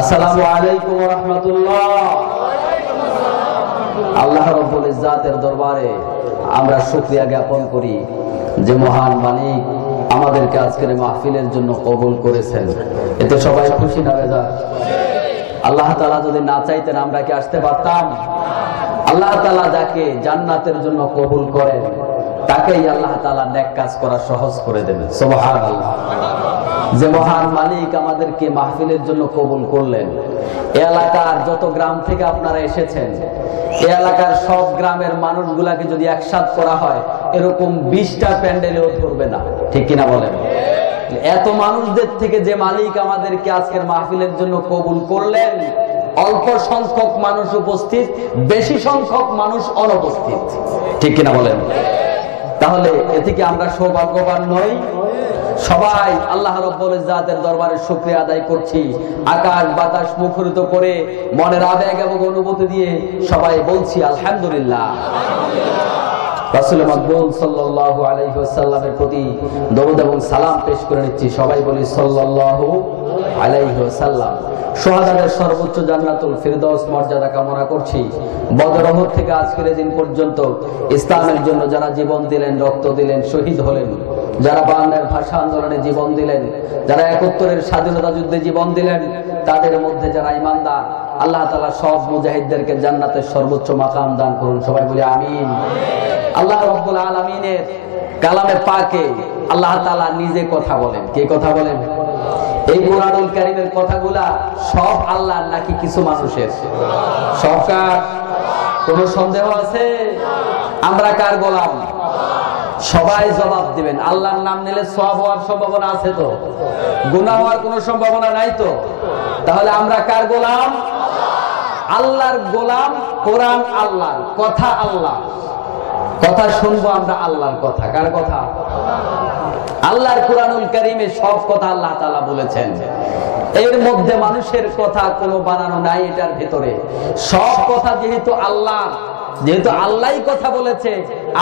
আসসালামু আলাইকুম ওয়া রাহমাতুল্লাহ। আল্লাহ রাব্বুল ইজ্জাতের দরবারে আমরা শুকরিয়া জ্ঞাপন করি যে মহান মালিক আমাদেরকে আজকের মাহফিলের জন্য কবুল করেছেন। এতে সবাই খুশি না বেজার? আল্লাহ তাআলা যদি না চাইতেন আমরা কি আসতে পারতাম? আল্লাহ তাআলা যাকে জান্নাতের জন্য কবুল করেন তাকেই আল্লাহ তাআলা নেক কাজ করা সহজ করে দেন। সুবহানাল্লাহ। যে মহান মালিক আমাদেরকে মাহফিলের জন্য কবুল করলেন, এই এলাকার যত গ্রাম থেকে আপনারা এসেছেন, এই এলাকার সব গ্রামের মানুষগুলাকে যদি একসাথে করা হয় এরকম 20টা প্যান্ডেলেও ধরবে না, ঠিক কিনা বলেন? এত মানুষদের থেকে যে মালিক আমাদেরকে আজকের মাহফিলের জন্য কবুল করলেন, অল্প সংখ্যক মানুষ উপস্থিত, বেশি সংখ্যক মানুষ অনুপস্থিত, ঠিক কিনা বলেন? তাহলে এ থেকে আমরা সৌভাগ্যবান নই? সবাই আল্লাহ রাব্বুল ইজ্জাতের দরবারে শুকরিয়া আদায় করছি। আকাশ বাতাস মুখরিত করে মনের আবেগ এবং অনুভূতি দিয়ে সবাই বলছি আলহামদুলিল্লাহ। রাসূল মাকবুল সাল্লাল্লাহু আলাইহি ওয়াসাল্লামের প্রতি দরুদ এবং সালাম পেশ করে নিচ্ছি। সবাই বলি সাল্লাল্লাহু আলাইহি ওয়াসাল্লাম। শুহাদাদের সর্বোচ্চ জান্নাতুল ফিরদাউস মর্যাদা কামনা করছি। বদর ওহদ থেকে আজকের দিন পর্যন্ত ইসলামের জন্য যারা জীবন দিলেন, রক্ত দিলেন, শহীদ হলেন, যারা বাংলার ভাষা আন্দোলনে জীবন দিলেন, যারা 71-এর স্বাধীনতা যুদ্ধে জীবন দিলেন, তাদের মধ্যে যারা ঈমানদার, আল্লাহ তাআলা সব মুজাহিদদেরকে জান্নাতের সর্বোচ্চ মাকাম দান করুন। সবাই বলি আমিন। আল্লাহ রাব্বুল আলামিনের কালামে পাকে আল্লাহ তাআলা নিজে কথা বলেন। কে কথা বলেন? এই কোরআনুল কারীমের কথাগুলা সব আল্লাহর নাকি কিছু মানুষের? সব কার? কোনো সন্দেহ আছে? আমরা কার গোলাম? সবাই জবাব দিবেন। আল্লাহর নাম নিলে সওয়াব হওয়ার সম্ভাবনা আছে তো? গুনাহ হওয়ার কোনো সম্ভাবনা নাই তো? তাহলে আমরা কার গোলাম? আল্লাহর গোলাম। কোরআন আল্লাহর কথা, আল্লাহ কথা শুনবো আমরা, আল্লাহর কথা। কার কথা? আল্লাহর কোরআনুল কারীমে সব কথা আল্লাহ তাআলা বলেছেন। এর মধ্যে মানুষের কথা কোনো বানানো নাই, এটার ভিতরে সব কথা যেহেতু আল্লাহ, যেহেতু আল্লাহই কথা বলেছে,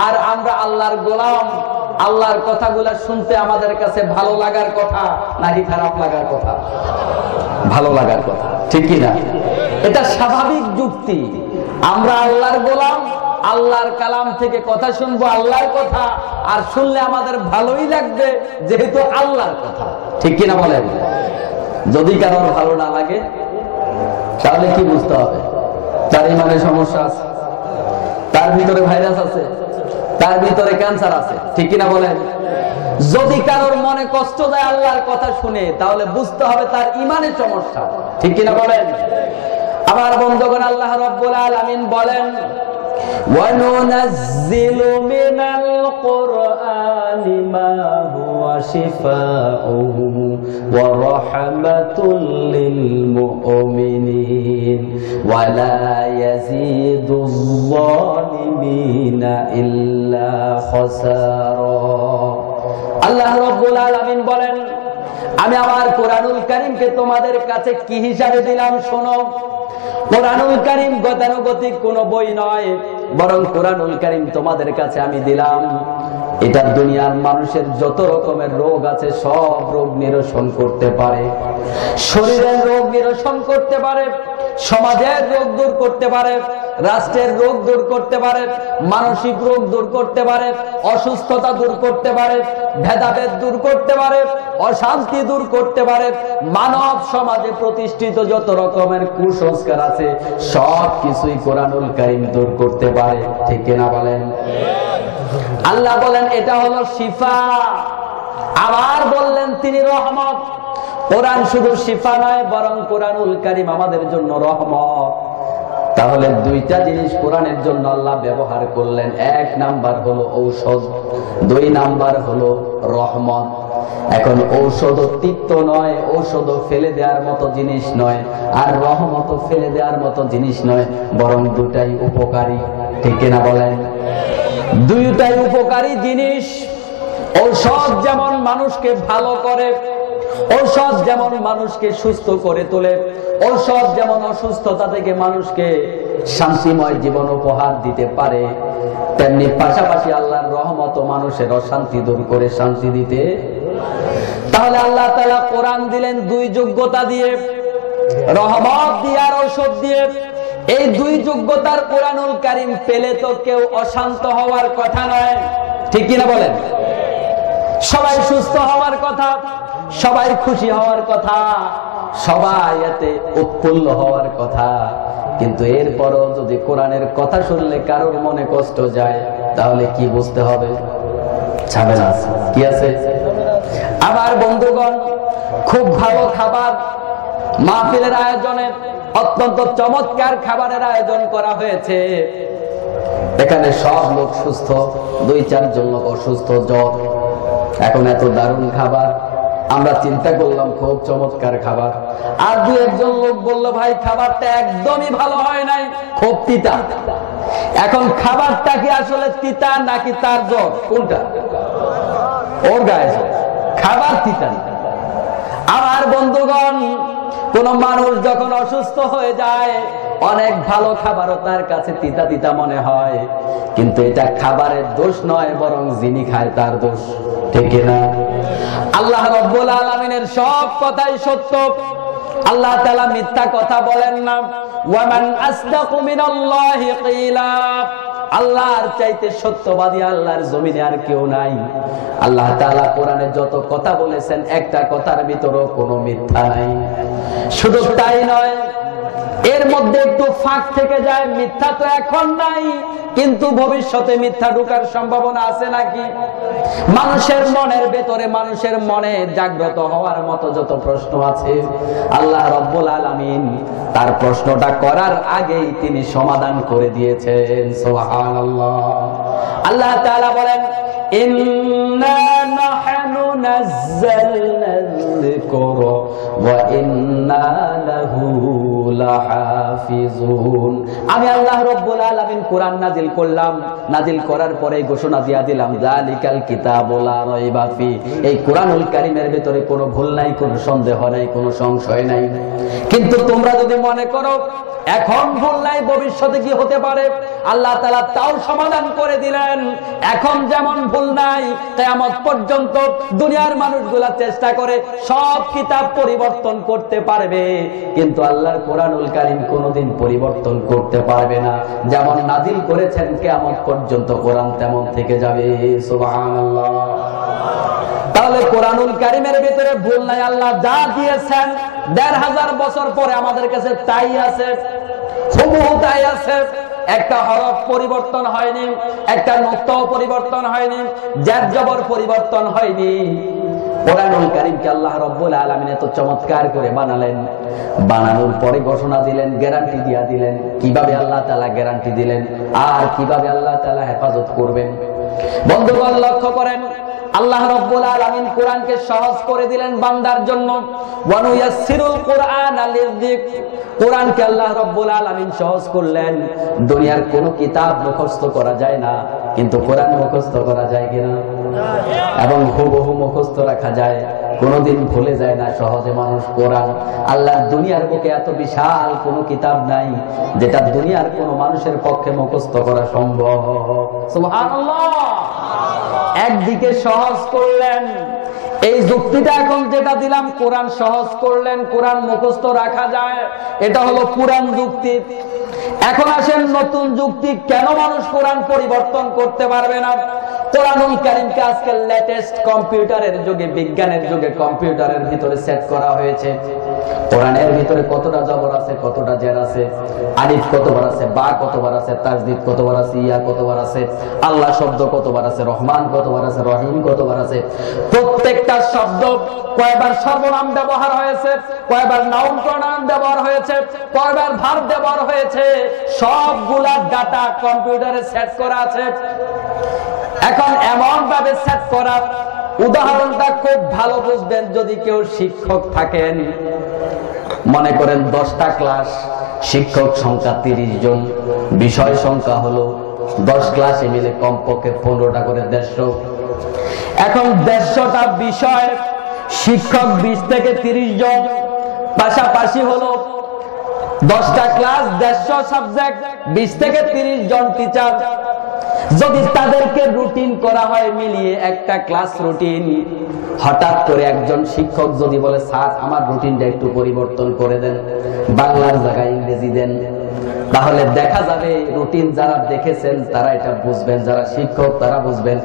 আর আমরা আল্লাহর গোলাম, আল্লাহর কথাগুলা শুনতে আমাদের কাছে ভালো লাগার কথা নাকি খারাপ লাগার কথা? ভালো লাগার কথা, ঠিক কি না? এটা স্বাভাবিক যুক্তি। আমরা আল্লাহর গোলাম, আল্লাহর কালাম থেকে কথা শুনবো, আল্লাহর কথা, আর শুনলে আমাদের ভালোই লাগবে যেহেতু আল্লাহর কথা, ঠিক কিনা বলেন? যদি কারোর ভালো না লাগে তাহলে কি বুঝতে হবে? তার ইমানের সমস্যা আছে, তার ভিতরে ভাইরাস আছে, তার ভিতরে ক্যান্সার আছে, ঠিক কিনা বলেন? যদি কারোর মনে কষ্ট দেয় আল্লাহর কথা শুনে, তাহলে বুঝতে হবে তার ইমানের সমস্যা, ঠিক কিনা বলেন? আমার বন্ধুগণ, আল্লাহ রাব্বুল আলামিন বলেন, وَنُنَزِّلُ مِنَ الْقُرْآنِ مَا هُوَ شِفَاءٌ وَرَحْمَةٌ لِّلْمُؤْمِنِينَ وَلَا يَزِيدُ الظَّالِمِينَ إِلَّا خَسَارًا। আল্লাহ রাব্বুল আলামিন বলেন, আমি আমার কোরআনুল কারীমকে তোমাদের কাছে কি হিসাবে দিলাম শোনো। কোরআনুল কারীম গতানুগতিক কোন বই নয়, বরং কোরআনুল কারীম তোমাদের কাছে আমি দিলাম, এটা দুনিয়ার মানুষের যত রকমের রোগ আছে সব রোগ নিরসন করতে পারে। শরীরের রোগ নিরসন করতে পারে, সমাজের রোগ দূর করতে পারে, রাষ্ট্রের রোগ দূর করতে পারে, মানসিক রোগ দূর করতে পারে, অসুস্থতা দূর করতে পারে, ভেদাভেদ দূর করতে পারে, অশান্তি দূর করতে পারে, মানব সমাজে প্রতিষ্ঠিত যত রকমের কুসংস্কার আছে সব কিছুই কোরআনুল কারীম দূর করতে পারে, ঠিক কিনা বলেন? আল্লাহ বলেন এটা হলো শিফা। আবার বললেন তিনি রহমত। কোরআন শুধু শিফা নয়, বরং কোরআনুল কারীম আমাদের জন্য রহমত। তাহলে দুইটা জিনিস কোরআনের জন্য আল্লাহ ব্যবহার করলেন। এক নাম্বার হলো ঔষধ, 2 নাম্বার হলো রহমত। এখন ঔষধ তিক্ত নয়, ঔষধ ফেলে দেওয়ার মতো জিনিস নয়, আর রহমত ফেলে দেওয়ার মতো জিনিস নয়, বরং দুটাই উপকারী, ঠিক কিনা বলেন? দুইটাই উপকারী জিনিস। ঔষধ যেমন মানুষকে ভালো করে, ঔষধ যেমন মানুষকে সুস্থ করে তোলে, ঔষধ যেমন অসুস্থতা থেকে মানুষকে শান্তিময় জীবন উপহার দিতে পারে, তেমনি পাশাপাশি আল্লাহর রহমত মানুষের অশান্তি দূর করে শান্তি দিতে। তাহলে আল্লাহ তাআলা কোরআন দিলেন 2 যোগ্যতা দিয়ে। রহমত দিয়ে আর ঔষধ দিয়ে। এই দুই যোগ্যতার কোরআনুল কারীম পেলে তো কেউ অশান্ত হওয়ার কথা নয়, ঠিক কিনা বলেন? সবাই সুস্থ হওয়ার কথা, সবাই খুশি হওয়ার কথা, সবাই এতে উৎফুল্ল হওয়ার কথা। কিন্তু এরপরও যদি কোরআনের কথা শুনলে কারোর মনে কষ্ট যায়, তাহলে কি বুঝতে হবে? ঝামেলা আছে, কি আছে? আমার বন্ধুগণ, খুব ভালো খাবার মাহফিলের আয়োজনে, অত্যন্ত চমৎকার খাবারের আয়োজন করা হয়েছে। এখানে সব লোক সুস্থ, 2-4 জন লোক অসুস্থ, জ্বর। এখন এত দারুণ খাবার, আমরা চিন্তা করলাম খুব চমৎকার খাবার। আর 2-1 জন লোক বলল, ভাই খাবারটা একদমই ভালো হয় নাই, খুব তিতা। এখন খাবারটা কি আসলে তিতা নাকি তার জ্বর? কোনটা? ওর গায়ে খাবার তিতা। আমার বন্ধুগণ, কোন মানুষ যখন অসুস্থ হয়ে যায়, অনেক ভালো খাবারও তার কাছে তিতা তিতা মনে হয়, কিন্তু এটা খাবারের দোষ নয়, বরং যিনি খায় তার দোষ, ঠিক না? আল্লাহ রাব্বুল আলামিনের সব কথাই সত্য, আল্লাহ তাআলা মিথ্যা কথা বলেন না। ওয়ামান আসদাকু মিনাল্লাহি কিলা, আল্লাহর চাইতে সত্যবাদী আল্লাহর জমিনে আর কেউ নাই। আল্লাহ তাআলা কোরআনে যত কথা বলেছেন, একটা কথার ভিতরেও কোনো মিথ্যা নাই। শুধু তাই নয়, এর মধ্যে একটু ফাঁক থেকে যায়। মিথ্যা তো এখন নাই, কিন্তু ভবিষ্যতে মিথ্যা ঢোকার সম্ভাবনা আছে নাকি? মানুষের মনের ভেতরে, মানুষের মনে জাগ্রত হওয়ার মতো যত প্রশ্ন আছে, আল্লাহ রাব্বুল আলামিন তার প্রশ্নটা করার আগেই তিনি সমাধান করে দিয়েছেন। সুবহানাল্লাহ। আল্লাহ তাআলা বলেন, ইন্না নাহনু নাযালনাল যিকরা ওয়া ইন্না লাহু লাহাফিজুন। আমি আল্লাহ রাব্বুল আলামিন কোরআন নাজিল করলাম, নাজিল করার পরে ঘোষণা দিয়া দিলাম, যালিকাল কিতাবু লা রাইবা ফি, এই কোরআনুল কারীমের ভিতরে কোনো ভুল নাই, কোনো সন্দেহ নাই, কোনো সংশয় নাই। কিন্তু তোমরা যদি মনে করো এখন ভুল নাই, ভবিষ্যতে কি হতে পারে, আল্লাহ তাআলা তাও সমাধান করে দিলেন। এখন যেমন ভুল নাই, কিয়ামত পর্যন্ত দুনিয়ার মানুষগুলা চেষ্টা করে সব কিতাব পরিবর্তন করতে পারবে, কিন্তু আল্লাহর কোরআনুল কারীম কোনোদিন পরিবর্তন করতে পারবে না। যেমন নাজিল করেছেন, কিয়ামত পর্যন্ত কোরআন তেমন থেকে যাবে। সুবহানাল্লাহ। তাহলে কোরআনুল কারীমের ভিতরে ভুল নাই। আল্লাহ যা দিয়েছেন ১৫০০ বছর পরে আমাদের কাছে তাই আছে, হুবহু তাই আছে। একটা হরফ পরিবর্তন হয়নি, একটা নুক্তাও পরিবর্তন হয়নি, জ্যার জবর পরিবর্তন হয়নি। কোরআনুল কারীমকে আল্লাহ রাব্বুল আলামিন এত চমৎকার করে বানালেন, বানানোর পরে ঘোষণা দিলেন, গ্যারান্টি দিয়া দিলেন। কিভাবে আল্লাহ তাআলা গ্যারান্টি দিলেন আর কিভাবে আল্লাহ তাআলা হেফাজত করবেন? বন্ধুগণ, লক্ষ্য করেন, আল্লাহ রাব্বুল আলামিন কোরআনকে সহজ করে দিলেন বান্দার জন্য। ওয়া নুয়াসসিরুল কুরআনা লিযিকর, কোরআনকে আল্লাহ রাব্বুল আলামিন সহজ করলেন। দুনিয়ার কোনো কিতাব মুখস্থ করা যায় না, কিন্তু কোরআন মুখস্থ করা যায় কিনা? এবং হুবহু মুখস্থ রাখা যায়, কোনোদিন ভুলে যায় না সহজে মানুষ কোরআন। আল্লাহ দুনিয়ার বুকে এত বিশাল কোনো কিতাব নাই যেটা দুনিয়ার কোনো মানুষের পক্ষে মুখস্থ করা সম্ভব। সুবহানাল্লাহ। একদিকে সহজ করলেন, এই যুক্তিটা এখন যেটা দিলাম, কোরআন সহজ করলেন, কোরআন মুখস্থ রাখা যায়, এটা হলো পুরান যুক্তি। এখন আসেন নতুন যুক্তি, কেন মানুষ কোরআন পরিবর্তন করতে পারবে না? কোরআনুল কারীমকে আজকে লেটেস্ট কম্পিউটারের যুগে, বিজ্ঞানের যুগে কম্পিউটারের ভিতরে সেট করা হয়েছে। কোরআনের ভিতরে কতটা জবর আছে, কতটা জের আছে, আলিফ কতবার আছে, বা কতবার আছে, তাসদীদ কতবার আছে, ইয়া কতবার আছে, আল্লাহ শব্দ কতবার আছে, রহমান কতবার আছে, রহিম কতবার আছে, প্রত্যেকটা শব্দ কয়বার সর্বনাম ব্যবহার হয়েছে, কয়বার নাউন প্রনাউন ব্যবহার হয়েছে, কয়বার ভার্ব ব্যবহার হয়েছে, সবগুলা ডাটা কম্পিউটারে সেট করা আছে। এখন এমন ভাবে সেট করা, উদাহরণটা খুব ভালো বুঝবেন যদি কেউ শিক্ষক থাকেন। মনে করেন 10টা ক্লাস, শিক্ষক সংখ্যা 30 জন, বিষয় সংখ্যা হলো 10 ক্লাসে মিলে কমপক্ষে 15টা করে 150। এখন 150টা বিষয়, শিক্ষক 20 থেকে 30 জন, পাশাপাশি হলো 10টা ক্লাস, 150 সাবজেক্ট, 20 থেকে 30 জন টিচার। যদি তাদেরকে রুটিন করা হয় মিলিয়ে একটা ক্লাস রুটিন, হঠাৎ করে একজন শিক্ষক যদি বলে স্যার আমার রুটিনটা একটু পরিবর্তন করে দেন, বাংলার জায়গায় ইংরেজি দেন, তাহলে দেখা যাবে রুটিন যারা দেখেছেন তারা এটা বুঝবেন, যারা শিক্ষক তারা বুঝবেন।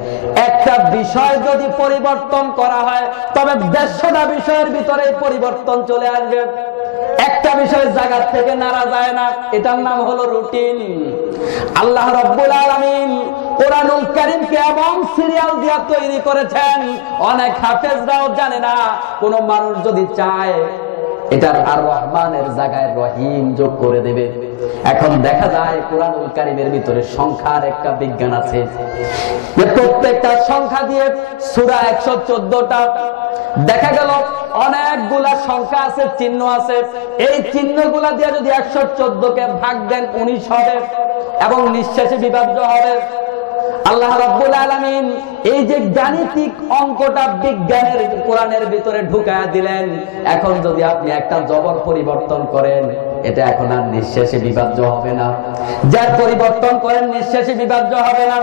একটা বিষয় যদি পরিবর্তন করা হয় তবে 150টা বিষয়ের ভিতরে পরিবর্তন চলে আসবে। একটা বিষয় জায়গা থেকে নাড়া যায় না, এটার নাম হলো রুটিন। আল্লাহ রাব্বুল আলামিন কোরআনুল কারীমকে এমন সিরিয়াল দিয়ে তৈরি করেছেন, অনেক হাফেজরাও জানে না। কোন মানুষ যদি চায় এটার আর রহমানের জায়গায় রহিম যোগ করে দেবে। এখন দেখা যায় কোরআনুল কারীমের ভিতরে সংখ্যার একটা বিজ্ঞান আছে, প্রত্যেকটা সংখ্যা দিয়ে সূরা 114টা। দেখা গেল অনেকগুলা সংখ্যা আছে, চিহ্ন আছে, এই চিহ্নগুলা দিয়ে যদি 114কে ভাগ দেন 19 হবে এবং নিঃশেষে বিভাজ্য হবে। আল্লাহ রাব্বুল আলামিন এই যে গাণিতিক অঙ্কটা বিজ্ঞানের কোরআনের ভিতরে ঢুকায়া দিলেন, এখন যদি আপনি একটা জবর পরিবর্তন করেন এটা এখন আর নিঃশেষে বিভাজ্য হবে না, যার পরিবর্তন করেন নিঃশেষে বিভাজ্য হবে না।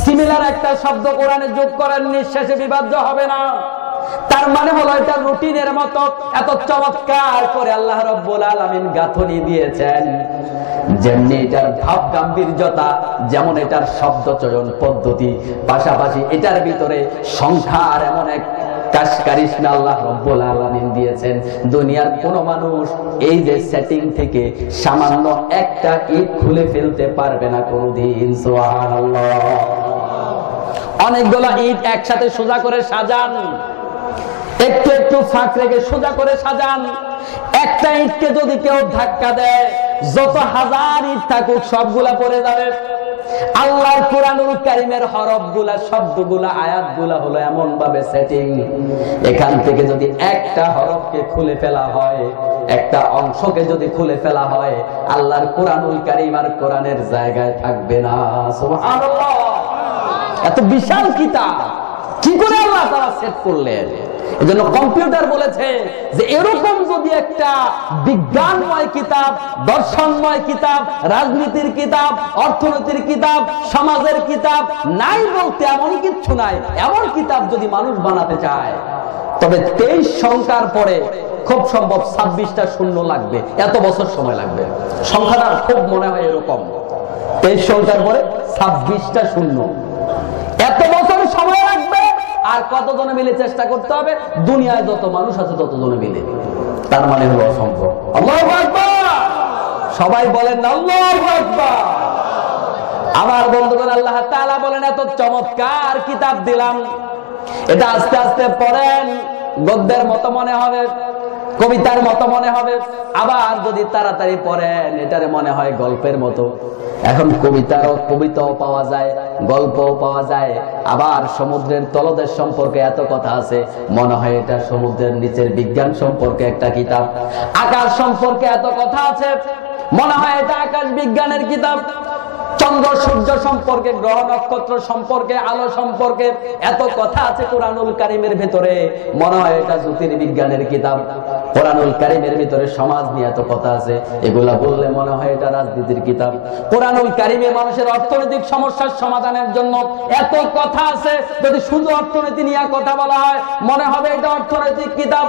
সিমিলার একটা শব্দ কোরআনে যোগ করেন নিঃশেষে বিভাজ্য হবে না। তার মানে হলো এটা রুটিনের মতো এত চমৎকার করে আল্লাহ রাব্বুল আলামিন গাঁথনি দিয়েছেন। যেমনি এটার ভাব গাম্ভীর্যতা, যেমন এটার শব্দ চয়ন পদ্ধতি, পাশাপাশি এটার ভিতরে সংখ্যার এমন এক কারিশমা আল্লাহ রাব্বুল আলামিন দিয়েছেন। দুনিয়ার কোন মানুষ এই যে সেটিং থেকে সামান্য একটা ইট খুলে ফেলতে পারবে না কোনদিন। সুবহানাল্লাহ। অনেকগুলো ইট একসাথে সোজা করে সাজান, একটু একটু ফাঁক রেখে সোজা করে সাজান। একটা ইটকে যদি কেউ ধাক্কা দেয় যত হাজার ইট থাকুক সবগুলা পড়ে যাবে। আল্লাহর কোরআনুল কারীমের হরফগুলা, শব্দগুলা, আয়াতগুলা হলো এমন ভাবে সেটিং, এখান থেকে যদি একটা হরফকে খুলে ফেলা হয়, একটা অংশকে যদি খুলে ফেলা হয়, আল্লাহর কোরআনুল কারীম আর কোরআনের জায়গায় থাকবে না। সুবহানাল্লাহ। এত বিশাল কিতাব কি করে আল্লাহ তাআলা সেট করলেন? এজন্য কম্পিউটার বলেছে যে এরকম যদি একটা বিজ্ঞানময় কিতাব, দর্শনময় কিতাব, রাজনীতির কিতাব, অর্থনীতির কিতাব, সমাজের কিতাব নাই বলতে এমন কিচ্ছু নাই। এমন কিতাব যদি মানুষ বানাতে চায় তবে 23 সংখ্যার পরে খুব সম্ভব 26টা শূন্য লাগবে, এত বছর সময় লাগবে। সংখ্যাটা খুব মনে হয় এরকম, 23 সংখ্যার পরে 26টা শূন্য, এত বছর সময় লাগবে। আর কতজনে মিলে চেষ্টা করতে হবে? দুনিয়ায় যত মানুষ আছে ততজনে মিলে। তার মানে হলো অসম্ভব। আল্লাহু আকবার। সবাই বলেন আল্লাহু আকবার। আমার বন্ধুগণ, আল্লাহ তাআলা বলেন এত চমৎকার কিতাব দিলাম, এটা আস্তে আস্তে পড়েন, গদ্যের মতো মনে হবে, কবিতার মতো মনে হবে। আবার যদি তাড়াতাড়ি পড়েন এটারে মনে হয় গল্পের মতো। এখন কবিতাও পাওয়া যায়, গল্পও পাওয়া যায়। আবার সমুদ্রের তলদেশ সম্পর্কে এত কথা আছে, মনে হয় এটা সমুদ্রের নিচের বিজ্ঞান সম্পর্কে একটা কিতাব। আকাশ সম্পর্কে এত কথা আছে, মনে হয় এটা আকাশ বিজ্ঞানের কিতাব। চন্দ্র সূর্য সম্পর্কে, গ্রহ নক্ষত্র সম্পর্কে, আলো সম্পর্কে এত কথা আছে কোরআনুল কারীমের ভিতরে, মনে হয় এটা জ্যোতির্বিজ্ঞানের কিতাব। কোরআনুল কারীমের ভিতরে সমাজ নিয়ে এত কথা আছে, এগুলা বললে মনে হয় এটা রাজনীতির কিতাব। কোরআনুল কারীমে মানুষের অর্থনৈতিক সমস্যার সমাধানের জন্য এত কথা আছে, যদি শুধু অর্থনীতি নিয়ে কথা বলা হয় মনে হবে এটা অর্থনৈতিক কিতাব।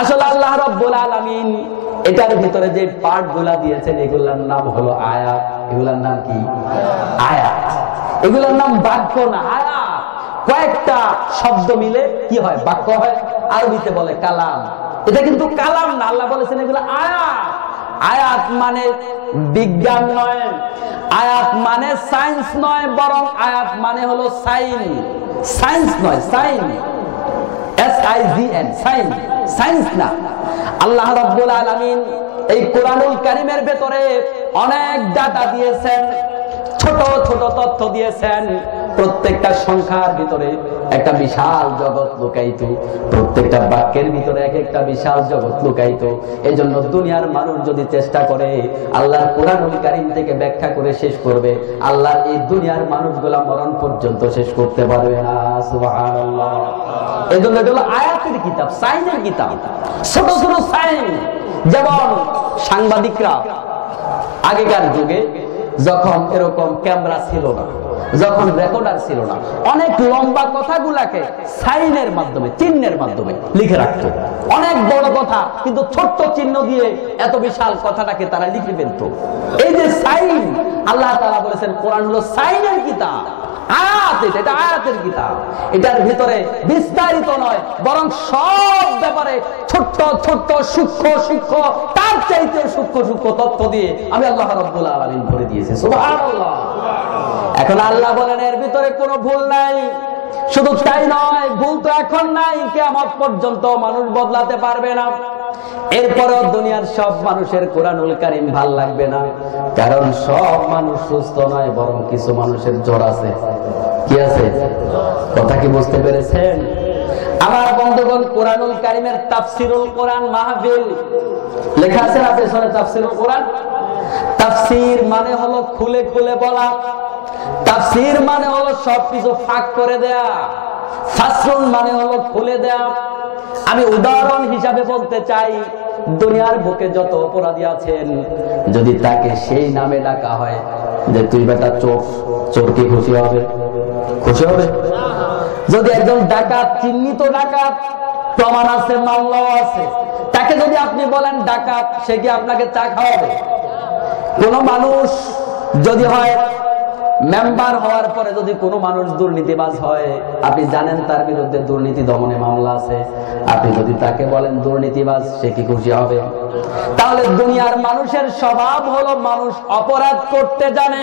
আসলে আল্লাহ রাব্বুল আলামিন এটার ভিতরে যে পার্ট গুলা দিয়েছেন এগুলার নাম হলো আয়াত। এগুলার নাম কি? আয়াত। এগুলার নাম বাক্য না, আয়াত। কয়েকটা শব্দ মিলে কি হয়? বাক্য হয়। আরবিতে বলে কালাম। এটা কিন্তু কালাম না, আল্লাহ বলেছেন এগুলো আয়াত। আয়াত মানে বিজ্ঞান নয়, আয়াত মানে সায়েন্স নয়, বরং আয়াত মানে হলো সাইন। সায়েন্স নয়, সাইন, SIGN, সাইন, সায়েন্স না। আল্লাহ রাব্বুল আলামিন এই কোরআনুল কারীমের ভেতরে অনেক ডাটা দিয়েছেন, ছোট ছোট তথ্য দিয়েছেন। প্রত্যেকটা সংখ্যার ভিতরে একটা বিশাল জগৎ লুকায়িত, প্রত্যেকটা বাক্যের ভিতরে এক একটা বিশাল জগৎ লুকায়িত। এই জন্য দুনিয়ার মানুষ যদি চেষ্টা করে আল্লাহর কোরআনুল কারীম থেকে ব্যাখ্যা করে শেষ করবে, আল্লাহর এই দুনিয়ার মানুষগুলা মরণ পর্যন্ত শেষ করতে পারবে না। সুবহানাল্লাহ। এই জন্য এটা হলো আয়াতের কিতাব, সাইনের কিতাব, ছোট ছোট সাইন। যেমন সাংবাদিকরা আগেকার যুগে যখন এরকম ক্যামেরা ছিল না, যখন রেকর্ডার ছিল না, অনেক লম্বা কথাগুলাকে সাইনের মাধ্যমে, চিহ্নের মাধ্যমে লিখে রাখতো। অনেক বড় কথা কিন্তু ছোট্ট চিহ্ন দিয়ে এত বিশাল কথাটাকে তারা লিখে ফেলতো। এই যে সাইন, আল্লাহ তাআলা বলেছেন কোরআন হলো সাইনের কিতাব, আয়াত, এটা আয়াতের কিতাব। এটার ভিতরে বিস্তারিত নয়, বরং সব ব্যাপারে ছোট্ট ছোট্ট সূক্ষ্ম সূক্ষ্ম, তার চাইতে সূক্ষ্ম সূক্ষ্ম তথ্য দিয়ে আমি আল্লাহ রাব্বুল আলামিন ভরে দিয়েছি। সুবহানাল্লাহ। এখন আল্লাহ বলেন এর ভিতরে কোনো ভুল নাই। শুধু তাই নয়, ভুল তো এখন নাই, কিয়ামত পর্যন্ত মানুষ বদলাতে পারবে না। এরপরেও দুনিয়ার সব মানুষের কোরআনুল কারীম ভাল লাগবে না, কারণ সব মানুষ সুস্থ নয়, বরং কিছু মানুষের জ্বর আছে। কি আছে? কথা কি বুঝতে পেরেছেন? আমার বন্ধুগণ, কোরআনুল কারীমের তাফসীরুল কোরআন মাহফিল লেখা আছে না পেছনে? তাফসীরুল কোরআন, তাফসীর মানে হলো খুলে খুলে বলা, তাফসীর মানে হলো সবকিছু ফাঁক করে দেয়া, ফাসরুন মানে হলো খুলে দেয়া। আমি উদাহরণ হিসাবে বলতে চাই, দুনিয়ার বুকে যত অপরাধী আছেন, যদি তাকে সেই নামে ডাকা হয় যে তুই বেটা চোর, চোর কি খুশি হবে? খুশি হবে? যদি একজন ডাকাত, চিহ্নিত ডাকাত, প্রমাণ আছে, মামলাও আছে, তাকে যদি আপনি বলেন ডাকাত, সে কি আপনাকে চা খাওয়াবে? কোন মানুষ যদি হয়, মেম্বার হওয়ার পরে যদি কোনো মানুষ দুর্নীতিবাজ হয়, আপনি জানেন তার বিরুদ্ধে দুর্নীতি দমনে মামলা আছে, আপনি যদি তাকে বলেন দুর্নীতিবাজ, সে কি খুশি হবে? তাহলে দুনিয়ার মানুষের স্বভাব হলো মানুষ অপরাধ করতে জানে,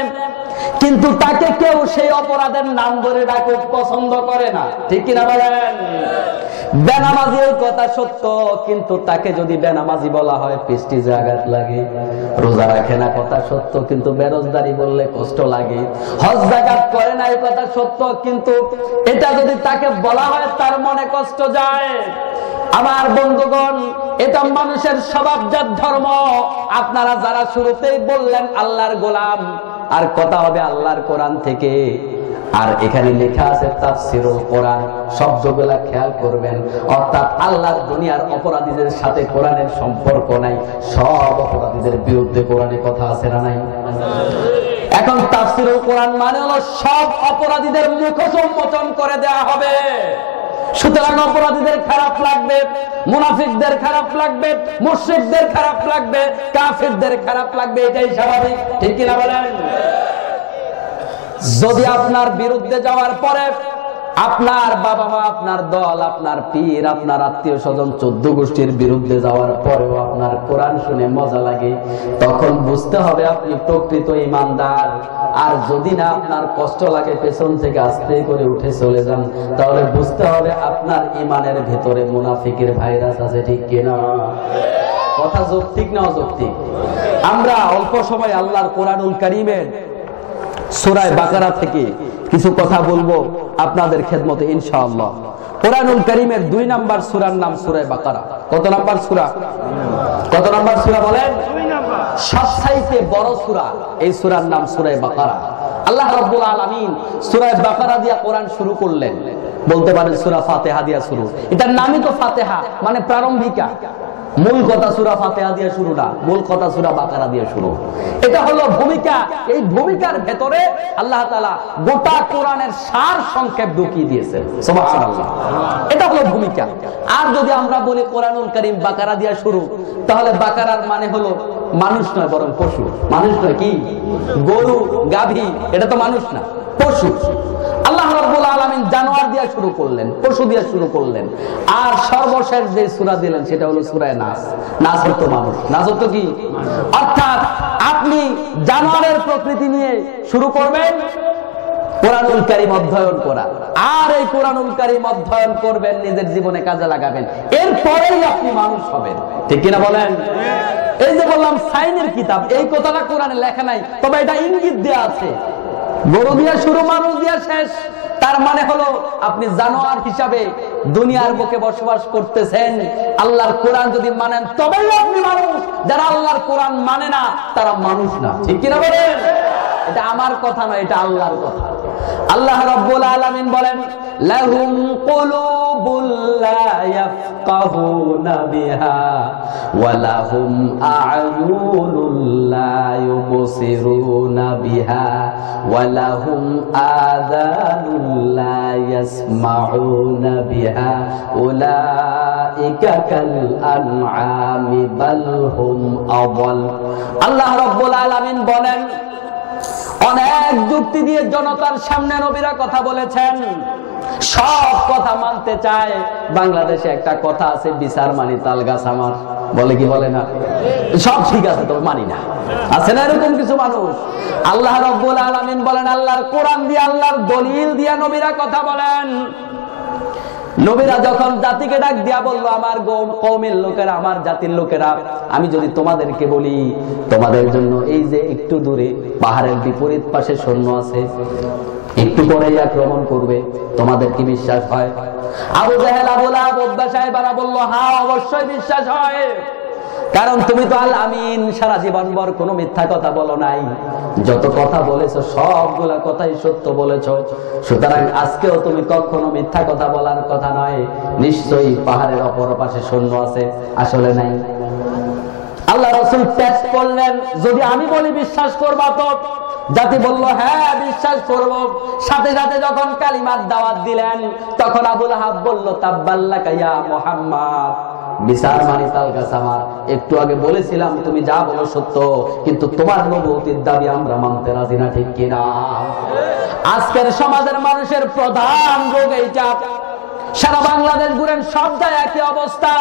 কিন্তু তাকে কেউ সেই অপরাধের নাম ধরে ডাকুক পছন্দ করে না। ঠিক কিনা বলেন? বেনামাজি, এই কথা সত্য, কিন্তু তাকে যদি বেনামাজি বলা হয় প্রেস্টিজে আঘাত লাগে। রোজা রাখে না, কথা সত্য, কিন্তু বেরোজগারি বললে কষ্ট লাগে। হজ যাকাত করে না, এই কথা সত্য, কিন্তু এটা যদি তাকে বলা হয় তার মনে কষ্ট যায়। আমার বন্ধুগণ, এটা মানুষের স্বভাবজাত ধর্ম। আপনারা যারা শুরুতেই বললেন আল্লাহর গোলাম, আর কথা হবে আল্লাহর কোরআন থেকে, আর এখানে লেখা আছে তাফসীরুল কোরআন, শব্দগুলা খেয়াল করবেন। অর্থাৎ আল্লাহর দুনিয়ার অপরাধীদের সাথে কোরআনের সম্পর্ক নাই, সব অপরাধীদের বিরুদ্ধে কোরআনে কথা আছে না নাই? এখন তাফসীরুল কোরআন মানে হলো সব অপরাধীদের মুখ উন্মোচন করে দেওয়া হবে। সুতরাং অপরাধীদের খারাপ লাগবে, মুনাফিকদের খারাপ লাগবে, মুশরিকদের খারাপ লাগবে, কাফিরদের খারাপ লাগবে, এটাই স্বাভাবিক। ঠিক কিনা বলেন? যদি আপনার বিরুদ্ধে যাওয়ার পরে আপনার বাবা মা, আপনার দল, আপনার পীর, আপনার আত্মীয় স্বজন 14 গোষ্ঠীর বিরুদ্ধে যাওয়ার পরেও আপনার কোরআন শুনে মজা লাগে, তখন বুঝতে হবে আপনি প্রকৃত ঈমানদার। আর যদি না আপনার কষ্ট লাগে, পেছন থেকে আস্তে করে উঠে চলে যান, তাহলে বুঝতে হবে আপনার ঈমানের ভিতরে মুনাফিকের ভাইরাস আছে। ঠিক কিনা? কথা যৌক্তিক না অযৌক্তিক? আমরা অল্প সময় আল্লাহর কোরআনুল কারীমের সূরা বাকারা থেকে কিছু কথা বলবো আপনাদের খেদমতে ইনশাআল্লাহ। কোরআনুল কারীমের 2 নাম্বার সূরার নাম সূরা বাকারা। কত নাম্বার সূরা? কত নাম্বার সূরা বলেন? 2 নাম্বার। সবচাইতে বড় সূরা এই সূরার নাম সূরা বাকারা। আল্লাহ রাব্বুল আলামিন সূরা বাকারা দিয়ে কোরআন শুরু করলেন। বলতে পারেন সূরা ফাতিহা দিয়ে শুরু। এটার নামই তো ফাতিহা, মানে প্রারম্ভিকা। মূল কথা সূরা ফাতিহা দিয়ে শুরু না, মূল কথা সূরা বাকারা দিয়ে শুরু। এটা হলো ভূমিকা। এই ভূমিকার ভেতরে আল্লাহ তাআলা গোটা কোরআনের সার সংক্ষেপ ঢুকিয়ে দিয়েছেন। সুবহানাল্লাহ। এটা হলো ভূমিকা। আর যদি আমরা বলি কোরআনুল কারীম বাকারা দিয়ে শুরু, তাহলে বাকারার মানে হলো মানুষ নয়, বরং পশু। মানুষ নয়, কি? গরু, গাভী, এটা তো মানুষ না, পশু। আল্লাহ রাব্বুল আলামিন জানোয়ার দিয়ে শুরু করলেন, পশু দিয়ে শুরু করলেন। আর সর্বশেষ যে সূরা দিলেন সেটা হলো সূরা নাস। নাস হতো মানুষ, নাস হতো কি? অর্থাৎ আপনি জানোয়ারের প্রকৃতি নিয়ে শুরু করবেন কোরআনুল কারীম অধ্যয়ন করা, আর এই কোরআনুল কারীম অধ্যয়ন করবেন, নিজের জীবনে কাজে লাগাবেন, এরপরেই আপনি মানুষ হবেন। ঠিক কিনা বলেন? এই যে বললাম সাইনের কিতাব, এই কথাটা কোরআনে লেখা নাই, তবে এটা ইঙ্গিত দেয়া আছে। গরু দিয়ে শুরু, মানুষ দিয়ে শেষ। তার মানে হলো আপনি জানোয়ার হিসাবে দুনিয়ার বুকে বসবাস করতেছেন। আল্লাহর কোরআন যদি মানেন তবেই আপনি মানুষ। যারা আল্লাহর কোরআন মানে না তারা মানুষ না। ঠিক কিনা বলেন? এটা আমার কথা নয়, এটা আল্লাহর কথা। আল্লাহ রাব্বুল আলামিন বলেন, লাহুম কুলুবুল লা ইয়াফকাহুনা বিহা ওয়া লাহুম আ'য়ুনুল লা ইউবসিরুনা বিহা ওয়া লাহুম আযানুন লা ইয়াসমাউনা বিহা উলাইকা কাল আনআমি বাল হুম আযাল। আল্লাহ রাব্বুল আলামিন বলেন, অনেক যুক্তি দিয়ে জনতার সামনে নবীরা কথা বলেছেন, সব কথা মানতে চায়। বাংলাদেশে একটা কথা আছে, বিচার মানি তাল গাছ আমার, বলে কি বলে না? সব ঠিক আছে, তবে মানি না। আছে না এরকম কিছু মানুষ? আল্লাহ রাব্বুল আলামিন বলেন, আল্লাহর কোরআন দিয়ে, আল্লাহর দলিল দিয়ে নবীরা কথা বলেন। নবীরা যখন জাতিকে ডাক দিয়া বললো, আমার কওমের লোকেরা, আমার জাতির লোকেরা, আমি যদি তোমাদেরকে বলি তোমাদের জন্য এই যে একটু দূরে পাহাড়ের বিপরীত পাশে সৈন্য আছে, একটু পরেই আক্রমণ করবে, তোমাদের কি বিশ্বাস হয়? আবু জাহেল, আবু লাহাব, উতবা সাহেবারা বলল, হ্যাঁ অবশ্যই বিশ্বাস হয়, কারণ তুমি তো আল আমিন, সারা জীবনভর কোনো মিথ্যা কথা বলো নাই, যত কথা বলেছো সবগুলা কথাই সত্য বলেছো, সুতরাং আজকেও তুমি কখনো মিথ্যা কথা বলার কথা নয়, নিশ্চয়ই পাহাড়ের অপর পাশে সৈন্য আছে। আসলে নাই। আল্লাহ রাসূল টেস্ট করলেন, যদি আমি বলি বিশ্বাস করবা তো? জাতি বলল, হ্যাঁ বিশ্বাস করব। সাথে সাথে যখন কালিমার দাওয়াত দিলেন, তখন আবু লাহাব বলল, তাব্বাল্লাকা ইয়া মুহাম্মদ, বিচার মানি তাল গাছ আমার। একটু আগে বলেছিলাম তুমি যা বলো সত্য, কিন্তু তোমার নবুয়তির দাবি আমরা মানতে রাজি না, ঠিক কিনা? আজকের সমাজের মানুষের প্রধান রোগ এইটা। সারা বাংলাদেশ ঘুরেন, সব জায়গায় একই অবস্থা।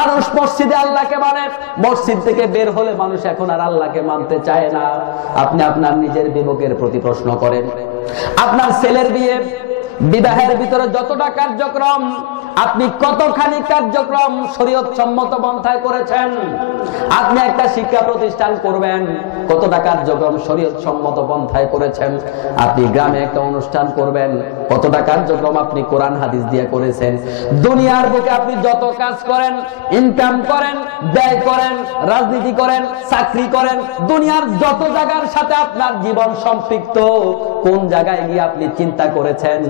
মানুষ মসজিদে আল্লাহকে মানে, মসজিদ থেকে বের হলে মানুষ এখন আর আল্লাহকে মানতে চায় না। আপনি আপনার নিজের বিবেকের প্রতি প্রশ্ন করেন, আপনার ছেলের বিয়ে, বিবাহের ভিতরে যতটা কার্যক্রম, আপনি কতখানি কার্যক্রম শরীয়ত সম্মত পন্থায় করেছেন? আপনি একটা শিক্ষা প্রতিষ্ঠান করবেন, কতটা কার্যক্রম শরীয়ত সম্মত পন্থায় করেছেন? আপনি গ্রামে একটা অনুষ্ঠান করবেন, কতটা কার্যক্রম আপনি কোরআন হাদিস দিয়ে করেছেন? দুনিয়ার বুকে আপনি যত কাজ করেন, ইনকাম করেন, ব্যয় করেন, রাজনীতি করেন, চাকরি করেন, দুনিয়ার যত জায়গার সাথে আপনার জীবন সম্পৃক্ত, কোন জায়গায় গিয়ে আপনি চিন্তা করেছেন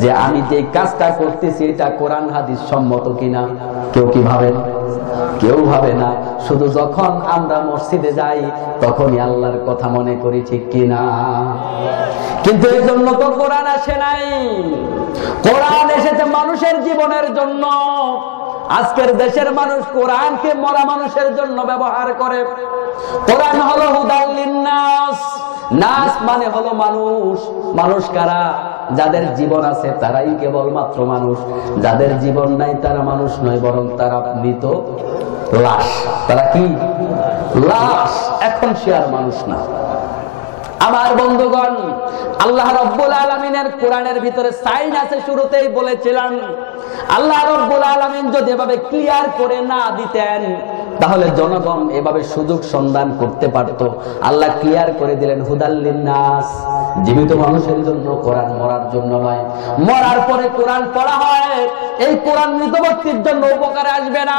যে আমি যে কাজটা করতেছি এটা কোরআন হাদিস সম্মত কিনা? কেউ কি ভাবেন? কেউ ভাবে না। শুধু যখন আমরা মসজিদে যাই তখনই আল্লাহর কথা মনে করি, ঠিক কিনা? কিন্তু এই জন্য তো কোরআন আসে নাই। কোরআন এসেছে মানুষের জীবনের জন্য। আজকের দেশের মানুষ কোরআনকে মরা মানুষের জন্য ব্যবহার করে। কোরআন হলো হুদাল লিন্নাস, নাস মানে হলো মানুষ। মানুষ কারা? যাদের জীবন আছে তারাই কেবলমাত্র মানুষ, যাদের জীবন নাই তারা মানুষ নয়, বরং তারা মৃত লাশ। তারা কি? লাশ। এখন সে আর মানুষ না। আমার বন্ধুগণ, আল্লাহ রাব্বুল আলামিনের কোরআনের ভিতরে সাইন আছে। শুরুতেই বলেছিলাম, আল্লাহ রাব্বুল আলামিন যদি এভাবে ক্লিয়ার করে না দিতেন তাহলে জনগণ এভাবে সুযোগ সন্ধান করতে পারত। আল্লাহ ক্লিয়ার করে দিলেন, হুদাল লিন্নাস, জীবিত মানুষের জন্য, কোরআন মরার জন্য নয়। মরার পরে কোরআন পড়া হয়, এই কোরআন মৃত ব্যক্তির জন্য উপকারে আসবে না।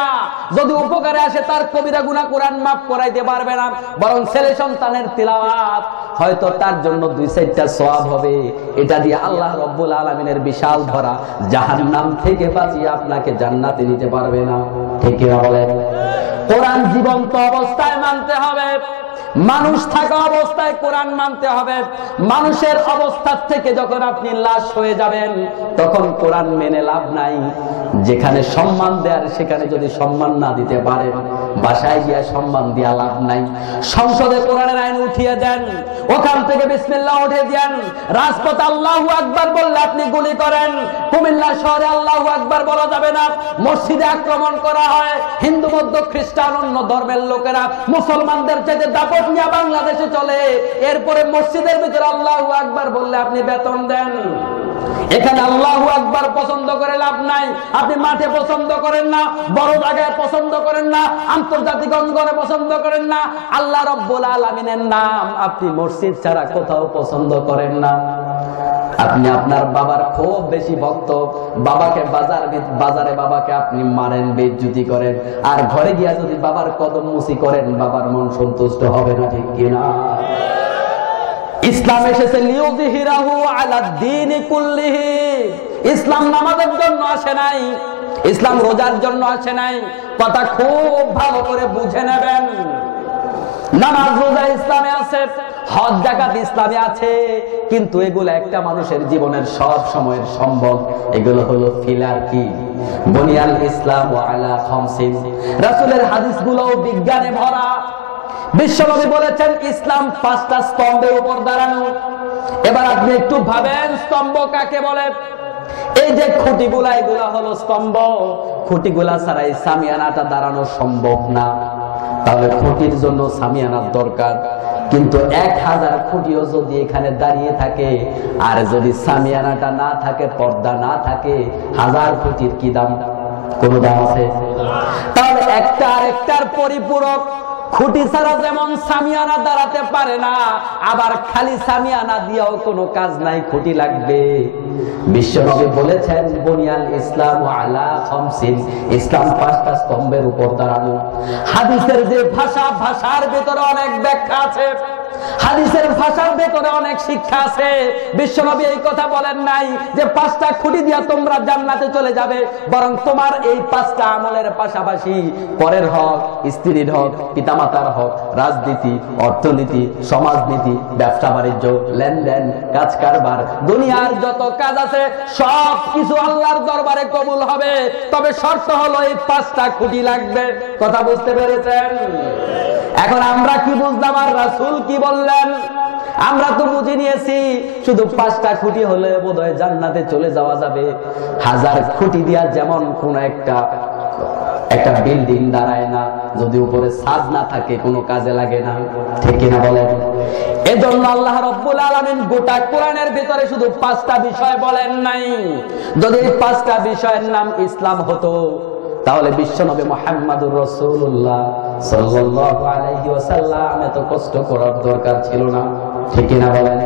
যদি উপকারে আসে তার কবিরা গুনাহ কোরআন মাফ করাইতে পারবে না, বরং ছেলে সন্তানের তিলাওয়াত হয়তো তার জন্য 2-4টা সওয়াব হবে। এটা দিয়ে আল্লাহ রাব্বুল আলামিনের বিশাল ধরা জাহান্নাম থেকে বাঁচিয়ে আপনাকে জান্নাতে নিতে পারবে না, ঠিক কি বলেন? কোরআন জীবন্ত অবস্থায় মানতে হবে, মানুষ থাকা অবস্থায় কোরআন মানতে হবে। মানুষের অবস্থা থেকে যখন আপনি লাশ হয়ে যাবেন তখন কোরআন মেনে লাভ নাই। যেখানে সম্মান দেয়ার সেখানে যদি সম্মান না দিতে পারেন, বাসায় গিয়া সম্মান দিয়া লাভ নাই। সংসদে কোরআনের আইন উঠিয়ে দেন, ওখান থেকে বিসমিল্লাহ উঠিয়ে দেন। রাজপথে আল্লাহু আকবার বললে আপনি গুলি করেন। কুমিল্লা শহরে আল্লাহু আকবার বলা যাবে না। মসজিদে আক্রমণ করা হয়, হিন্দু, বৌদ্ধ, খ্রিস্টান, অন্য ধর্মের লোকেরা মুসলমানদের চাইতে দাপট নিয়ে বাংলাদেশে চলে। এরপরে মসজিদের ভিতরে আল্লাহু আকবার বললে আপনি বেতন দেন। এখানে আল্লাহু আকবার পছন্দ করে লাভ নাই। আপনি মাঠে পছন্দ করেন না, বড় জায়গায় পছন্দ করেন না, আন্তর্জাতিক অঙ্গনে পছন্দ করেন না, আল্লাহ রাব্বুল আলামিনের নাম আপনি মসজিদ ছাড়া কোথাও পছন্দ করেন না। আপনি আপনার বাবার খুব বেশি ভক্ত, বাবাকে বাজারে বাবাকে আপনি মারেন, বেইজ্জতি করেন, আর ঘরে গিয়া যদি বাবার কদম মুসি করেন বাবার মন সন্তুষ্ট হবে না, ঠিক কিনা? ইসলাম এসেছে লিউযহিরাহু আলাদ দীনি কুল্লিহি। ইসলাম নামাজের জন্য আসে নাই, ইসলাম রোজার জন্য আসে নাই। কথা খুব ভালো করে বুঝে নেবেন। নামাজ রোজা ইসলামে আছে, হজ যাকাত ইসলামে আছে, কিন্তু এগুলো একটা মানুষের জীবনের সব সময়ের সম্ভব। এগুলো হলো ফিলার কি বুনিয়াল ইসলাম আলা খামসিন। রাসূলের হাদিসগুলো বিজ্ঞানে ভরা। বিশ্বনবী বলেছেন ইসলাম 5টা স্তম্ভের উপর দাঁড়ানো। এবার আপনি একটু ভাবেন স্তম্ভ কাকে বলে। এই যে খুঁটিগুলা, এগুলা হলো স্তম্ভ। খুঁটিগুলা ছাড়া এই সামিয়ানাটা দাঁড়ানো সম্ভব না। তাহলে খুঁটির জন্য সামিয়ানার দরকার। কিন্তু 1000 খুঁটিও যদি এখানে দাঁড়িয়ে থাকে, আর যদি সামিয়ানাটা না থাকে, পর্দা না থাকে, 1000 খুঁটির কি দাম? কোনো দাম আছে? তাহলে একটা আরেকটার পরিপূরক। খুঁটি ছাড়া যেমন সামিয়ানা দাঁড়াতে পারে না, আবার খালি সামিয়ানা দিয়েও কোনো কাজ নাই, খুঁটি লাগবে। বিশ্বনবী বলেছেন বুনিয়াল ইসলাম আলা খামসিন, ইসলাম 5টা স্তম্ভের উপর দাঁড়ানো। হাদিসের যে ভাষা, ভাষার ভিতরে অনেক ব্যাখ্যা আছে, হাদিসের ভাষার ভেতরে অনেক শিক্ষা আছে। বিশ্বনবী এই কথা বলেন নাই যে 5টা খুঁটি দিয়া তোমরা জান্নাতে চলে যাবে, বরং তোমার এই 5টা আমলের পাশাপাশি পরের হক, স্ত্রীর হক, পিতামাতার হক, রাজনীতি, অর্থনীতি, সমাজনীতি, ব্যবসা বাণিজ্য, লেনদেন, কাজ কারবার, দুনিয়ার যত কাজ আছে সব কিছু আল্লাহর দরবারে কবুল হবে। তবে শর্ত হলো এই 5টা খুঁটি লাগবে। কথা বুঝতে পেরেছেন? এখন আমরা কি বুঝলাম আর রাসূল কি বললেন? আমরা তো বুঝে নিয়েছি শুধু 5টা খুঁটি হলে বোধহয় জান্নাতে চলে যাওয়া যাবে। 1000 খুঁটি দিয়া যেমন কোন একটা বিল্ডিং দাঁড়ায় না, যদি উপরে ছাদ না থাকে কোনো কাজে লাগে না। ঠিক কিনা বলেন? এজন্য আল্লাহ রাব্বুল আলামিন গোটা কোরআনের ভিতরে শুধু 5টা বিষয় বলেন নাই। যদি এই 5টা বিষয়ের নাম ইসলাম হতো, তাহলে বিশ্বনবী মুহাম্মদুর রাসূলুল্লাহ সাল্লাল্লাহু আলাইহি ওয়াসাল্লাম এত কষ্ট করার দরকার ছিল না। ঠিক কিনা বলেন?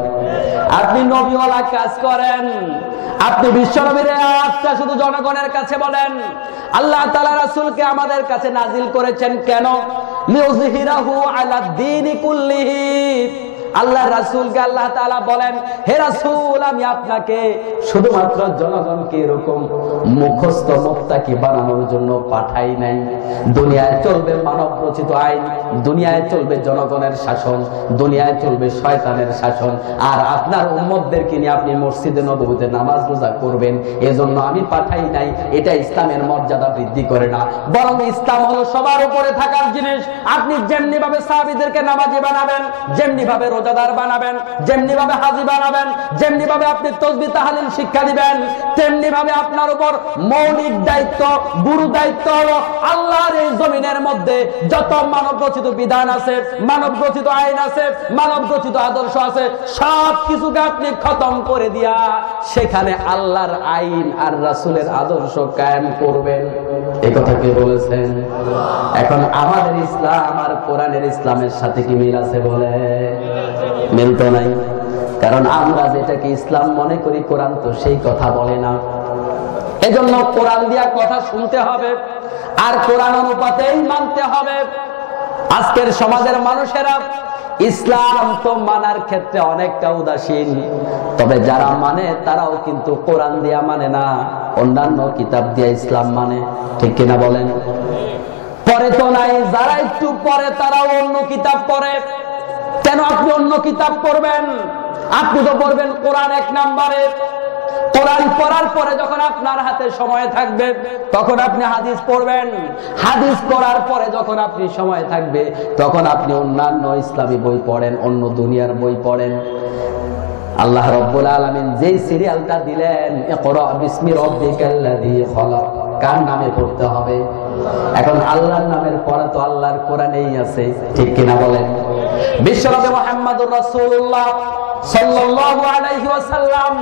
আপনি নবীওয়ালা কাজ করেন, আপনি বিশ্বনবীর আয়াতটা শুধু জনগণের কাছে বলেন। আল্লাহ তাআলা রাসূলকে আমাদের কাছে নাজিল করেছেন কেন? লিউযহিরাহু আলা দ্বীনি কুল্লিহি। আল্লাহ রাসূলকে আল্লাহ তাআলা বলেন, হে রাসূল, আমি আপনাকে শুধুমাত্র জনগণকে এরকম মুখস্থ মুত্তাকি বানানোর জন্য পাঠাই নাই। দুনিয়ায় চলবে মানব রচিত আইন, দুনিয়ায় চলবে জনগণের শাসন, দুনিয়ায় চলবে শয়তানের শাসন, আর আপনার উম্মতদেরকে নিয়ে আপনি মসজিদে নববীতে নামাজ রোজা করবেন, এজন্য আমি পাঠাই নাই। এটা ইসলামের মর্যাদা বৃদ্ধি করে না, বরং ইসলাম হলো সবার উপরে থাকার জিনিস। আপনি যেমনি ভাবে সাহাবীদেরকে নামাজি বানাবেন, যেমনি ভাবে রোজাদার বানাবেন, যেমনি ভাবে হাজী বানাবেন, যেমনি ভাবে আপনি তাসবিহ তাহলিল শিক্ষা দিবেন, তেমনি ভাবে আপনার উপর মৌলিক দায়িত্ব, গুরু দায়িত্ব হলো আল্লাহর এই জমিনের মধ্যে যত মানব রচিত বিধান আছে, মানব রচিত আইন আছে, মানব রচিত আদর্শ আছে, সব কিছুকে আপনি খতম করে দিয়া সেখানে আল্লাহর আইন আর রাসূলের আদর্শ কায়েম করবেন। এই কথা কে বলেছেন? এখন আমাদের ইসলাম আর কোরআনের ইসলামের সাথে কি মিল আছে? বলে মিল তো নাই। কারণ আমরা যেটাকে ইসলাম মনে করি, কোরআন তো সেই কথা বলে না। এজন্য কোরআন দিয়া কথা শুনতে হবে আর কোরআন অনুপাতেই মানতে হবে। আজকের সমাজের মানুষেরা ইসলাম তো মানার ক্ষেত্রে অনেকটা উদাসীন, তবে যারা মানে তারাও কিন্তু কোরআন দিয়া মানে না, অন্যান্য কিতাব দিয়া ইসলাম মানে। ঠিক কিনা বলেন? পরে তো নাই, যারা একটু পরে তারাও অন্য কিতাব পড়ে। কেন আপনি অন্য কিতাব পড়বেন? আপনি তো পড়বেন কোরআন 1 নম্বরে। কোরআন পড়ার পরে যখন আপনার হাতে সময় থাকবে তখন আপনি হাদিস পড়বেন। হাদিস পড়ার পরে যখন আপনি সময় থাকবে তখন আপনি অন্যান্য ইসলামী বই পড়েন, অন্য দুনিয়ার বই পড়েন। আল্লাহ রাব্বুল আলামিন যেই সিরিয়ালটা দিলেন, ইকরা বিসমি রাব্বিকাল্লাযী খলাক, কার নামে পড়তে হবে? এখন আল্লাহর নামের পড়া তো আল্লাহর কোরআনেই আছে। ঠিক কিনা বলেন? বিশ্বনবী মুহাম্মদুর রাসূলুল্লাহ সাল্লাল্লাহু আলাইহি ওয়াসাল্লাম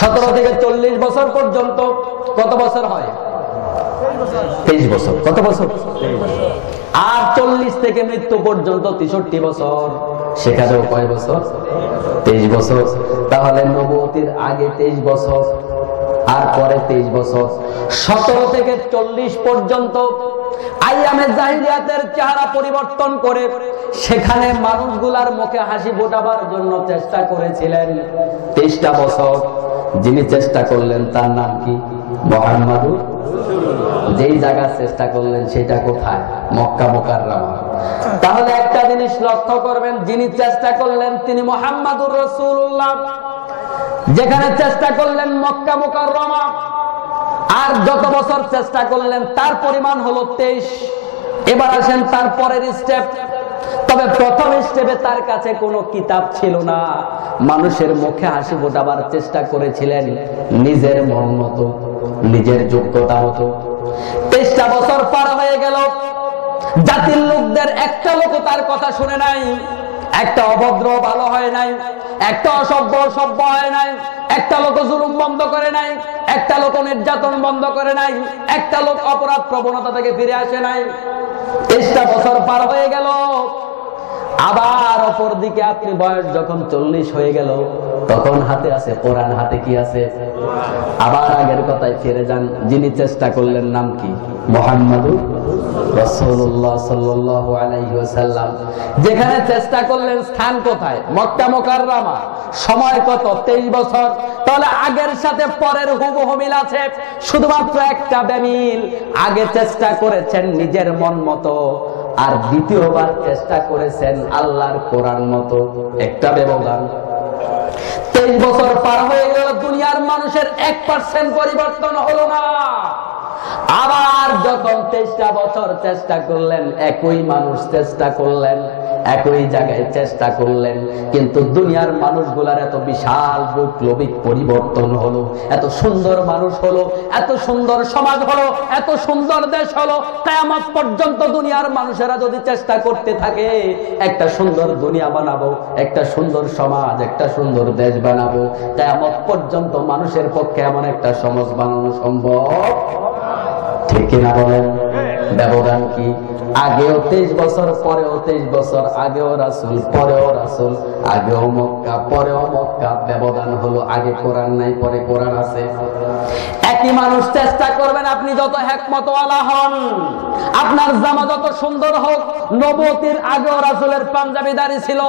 17 থেকে 40 বছর পর্যন্ত, কত বছর হয়? 23 বছর। কত বছর? আর 40 থেকে মৃত্যু পর্যন্ত 63 বছর। সেখানেও কয় বছর? 23 বছর। তাহলে নবুয়তির আগে 23 বছর আর পরে 23 বছর। 17 থেকে 40 পর্যন্ত আইয়ামে জাহিলিয়াতের চেহারা পরিবর্তন করে সেখানে মানুষগুলার মুখে হাসি ফোটাবার জন্য চেষ্টা করেছিলেন 23টা বছর। যিনি চেষ্টা করলেন তার নাম কি? মুহাম্মাদুর। যেই জায়গা চেষ্টা করলেন সেটা কোথায়? মক্কা মুকাররমা। তাহলে একটা জিনিস লক্ষ্য করবেন, যিনি চেষ্টা করলেন তিনি মুহাম্মাদুর রাসূলুল্লাহ। যেখানে চেষ্টা করলেন মক্কা মুকাররমা, আর যত বছর চেষ্টা করলেন তার পরিমাণ হলো 23। এবার আসেন তার পরের স্টেপ। তবে প্রথম স্টেপে তার কাছে কোনো কিতাব ছিল না, মানুষের মুখে হাসি ফোটাবার চেষ্টা করেছিলেন নিজের মন মতো, নিজের যোগ্যতা মতো। 23টা বছর পার হয়ে গেল, জাতির লোকদের একটা লোক তার কথা শুনে নাই, একটা অভদ্র ভালো হয় নাই, একটা অসভ্য সভ্য হয় নাই, একটা লোক জুলুম বন্ধ করে নাই, একটা লোক নির্যাতন বন্ধ করে নাই, একটা লোক অপরাধ প্রবণতা থেকে ফিরে আসে নাই। 23টা বছর পার হয়ে গেল, আবার অপর দিকে আপনি বয়স যখন 40 হয়ে গেল, তখন হাতে আছে কোরআন। হাতে কি আছে? আবার আগের কথায় ফিরে যান, যিনি চেষ্টা করলেন নাম কি? মুহাম্মাদুর রাসূলুল্লাহ সাল্লাল্লাহু আলাইহি ওয়াসাল্লাম। যেখানে চেষ্টা করলেন স্থান কোথায়? মক্কা মুকাররমা। সময় কত? 23 বছর। তাহলে আগের সাথে পরের হুবহু মিল আছে, শুধুমাত্র একটা বেমিল। আগে চেষ্টা করেছেন নিজের মন মতো, আর দ্বিতীয়বার চেষ্টা করেছেন আল্লাহর কোরআন মতো। একটা ব্যবধান। 23 বছর পার হয়ে গেল, দুনিয়ার মানুষের 1% পরিবর্তন হলো না। আবার যখন 23টা বছর চেষ্টা করলেন, একই মানুষ চেষ্টা করলেন, একই জায়গায় চেষ্টা করলেন, কিন্তু দুনিয়ার মানুষগুলার এত বিশাল বৈপ্লবিক পরিবর্তন হলো, এত সুন্দর মানুষ হলো, এত সুন্দর সমাজ হলো, এত সুন্দর দেশ হলো। কিয়ামত পর্যন্ত দুনিয়ার মানুষেরা যদি চেষ্টা করতে থাকে একটা সুন্দর দুনিয়া বানাবো, একটা সুন্দর সমাজ, একটা সুন্দর দেশ বানাবো, কিয়ামত পর্যন্ত মানুষের পক্ষে এমন একটা সমাজ বানানো সম্ভব? ঠিক কিনা বলেন? ব্যবধান কি? আগেও 23 বছর, পরেও 23 বছর, আগেও রাসূল, পরেও রাসূল, আগেও মক্কা, পরেও মক্কা। ব্যবধান হলো আগে কোরআন নাই, পরে কোরআন আছে। একই মানুষ চেষ্টা করবেন, আপনি যত হিকমতওয়ালা হন, আপনার জামা যত সুন্দর হোক, নবুয়তির আগেও রাসূলের পাঞ্জাবি দাড়ি ছিল।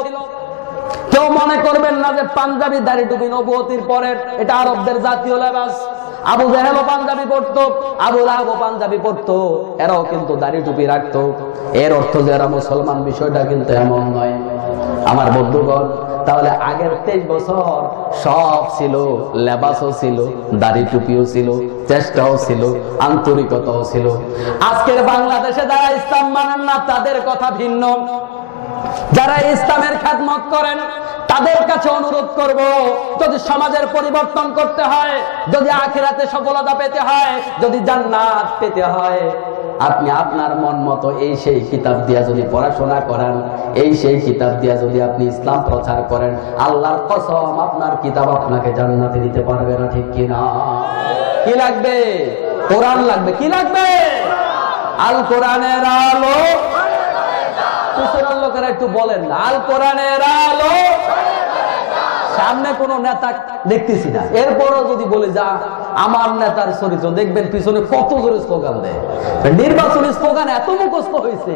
কেউ মনে করবেন না যে পাঞ্জাবি দাড়ি টুপি নবুয়তির পরের, এটা আরবদের জাতীয় লেবাস। আবু জাহেলও পাঞ্জাবি পরতো, আবু লাহাবও পাঞ্জাবি পরতো, এরাও কিন্তু দাড়ি টুপি রাখতো। এর অর্থ যে এরা মুসলমান, বিষয়টা কিন্তু এমন নয় আমার বন্ধুগণ। তাহলে আগের 23 বছর সব ছিল, লেবাসও ছিল, দাড়ি টুপিও ছিল, চেষ্টাও ছিল, আন্তরিকতাও ছিল। আজকের বাংলাদেশে যারা ইসলাম মানেন না তাদের কথা ভিন্ন। যারা ইসলামের খেদমত করেন তাদের কাছে অনুরোধ করব, যদি সমাজের পরিবর্তন করতে হয়, যদি আখিরাতে সফলতা পেতে হয়, যদি জান্নাত পেতে হয়, আপনি আপনার মন মতো এই সেই কিতাব দিয়া যদি পড়াশোনা করেন, এই সেই কিতাব দিয়া যদি আপনি ইসলাম প্রচার করেন, আল্লাহর কসম আপনার কিতাব আপনাকে জান্নাতে দিতে পারবে না। ঠিক কিনা? কি লাগবে? কোরআন লাগবে। কি লাগবে? আল কোরআনের আলো। পিছনের লোকেরা একটু বলেন না, আল কোরআনের আলো। সামনে কোন নেতা দেখতেছি না, এরপরও যদি বলে যা আমার নেতার চরিত্র, দেখবেন পিছনে কত জোরে স্লোগান দেয়। নির্বাচনী স্লোগান এত মুখস্থ হয়েছে,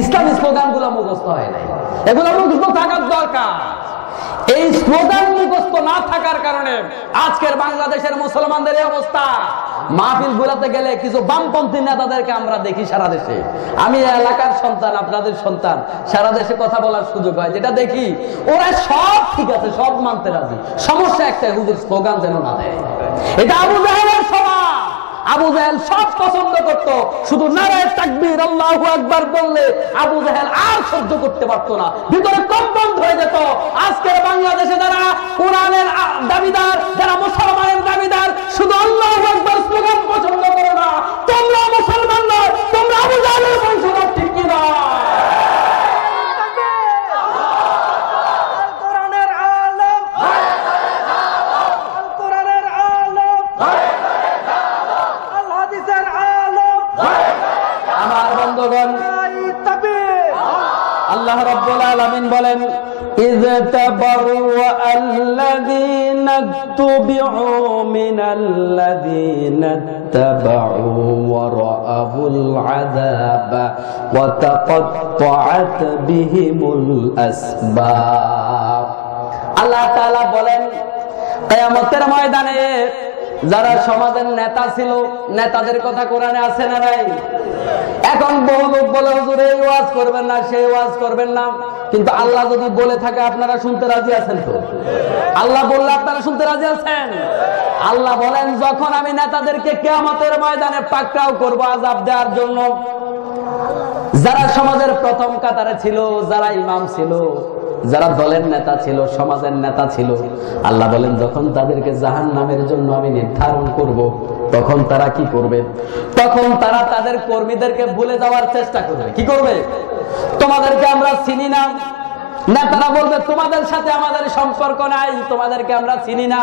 ইসলামী স্লোগান গুলা মুখস্থ হয় নাই। এগুলো মুখস্থ থাকার দরকার। এই স্লোগান মুখস্থ না থাকার কারণে আজকের বাংলাদেশের মুসলমানদের এই অবস্থা। মাহফিল গুলাতে গেলে কিছু বামপন্থী নেতাদেরকে আমরা দেখি সারা দেশে। আমি এলাকার সন্তান, আপনাদের সন্তান, সারা দেশে কথা বলার সুযোগ হয়, যেটা দেখি ওরা সব ঠিক আছে, সব মানতে রাজি, সমস্যা একটাই, হুজুর স্লোগান যেন না দেয়। এটা আবু জাহেলের স্বভাব। আবু জাহেল সব পছন্দ করত, শুধু নারায়ে তাকবীর আল্লাহু আকবার বললে আবু জাহেল আর সহ্য করতে পারতো না, ভিতরে কম্পন হয়ে যেত। আজকের বাংলাদেশে যারা কোরআনের দাবিদার, যারা মুসলমানের দাবিদার, শুধু আল্লাহু আকবার স্লোগান পছন্দ করো না, তোমরা মুসলমান নয়, তোমরা আবু জাহেলের বংশধর। ঠিক কি না? আল্লাহ রাব্বুল আলামিন বলেন, ইয তাবাররাআল্লাযীনা তুবিউ মিনাল্লাযীনা তাবাউ ওয়া রাআবুল আযাবা ওয়া তাকাত্তাআত বিহিমুল আসবাব। আল্লাহ তাআলা বলেন, কিয়ামতের ময়দানে যারা সমাজের নেতা ছিল, নেতাদের কথা কোরআনে আছে না নাই? এখন বহু লোক বলে হুজুর এই ওয়াজ করবেন না, সেই ওয়াজ করবেন না, কিন্তু আল্লাহ যদি বলে থাকে আপনারা শুনতে রাজি আছেন তো? আল্লাহ বললে আপনারা শুনতে রাজি আছেন? আল্লাহ বলেন যখন আমি নেতাদেরকে কিয়ামতের ময়দানে পাকড়াও করব আযাব দেওয়ার জন্য, যারা সমাজের প্রথম কাতারে ছিল, যারা ইমাম ছিল, যারা দলের নেতা ছিল, সমাজের নেতা ছিল, আল্লাহ বলেন যখন তাদেরকে জাহান্নামের জন্য আমি নির্ধারণ করব, তখন তারা কি করবে? তখন তারা তাদের কর্মীদেরকে ভুলে যাওয়ার চেষ্টা করবে। কি করবে? তোমাদেরকে আমরা চিনি না। নেতারা বলবে তোমাদের সাথে আমাদের সম্পর্ক নাই, তোমাদেরকে আমরা চিনি না।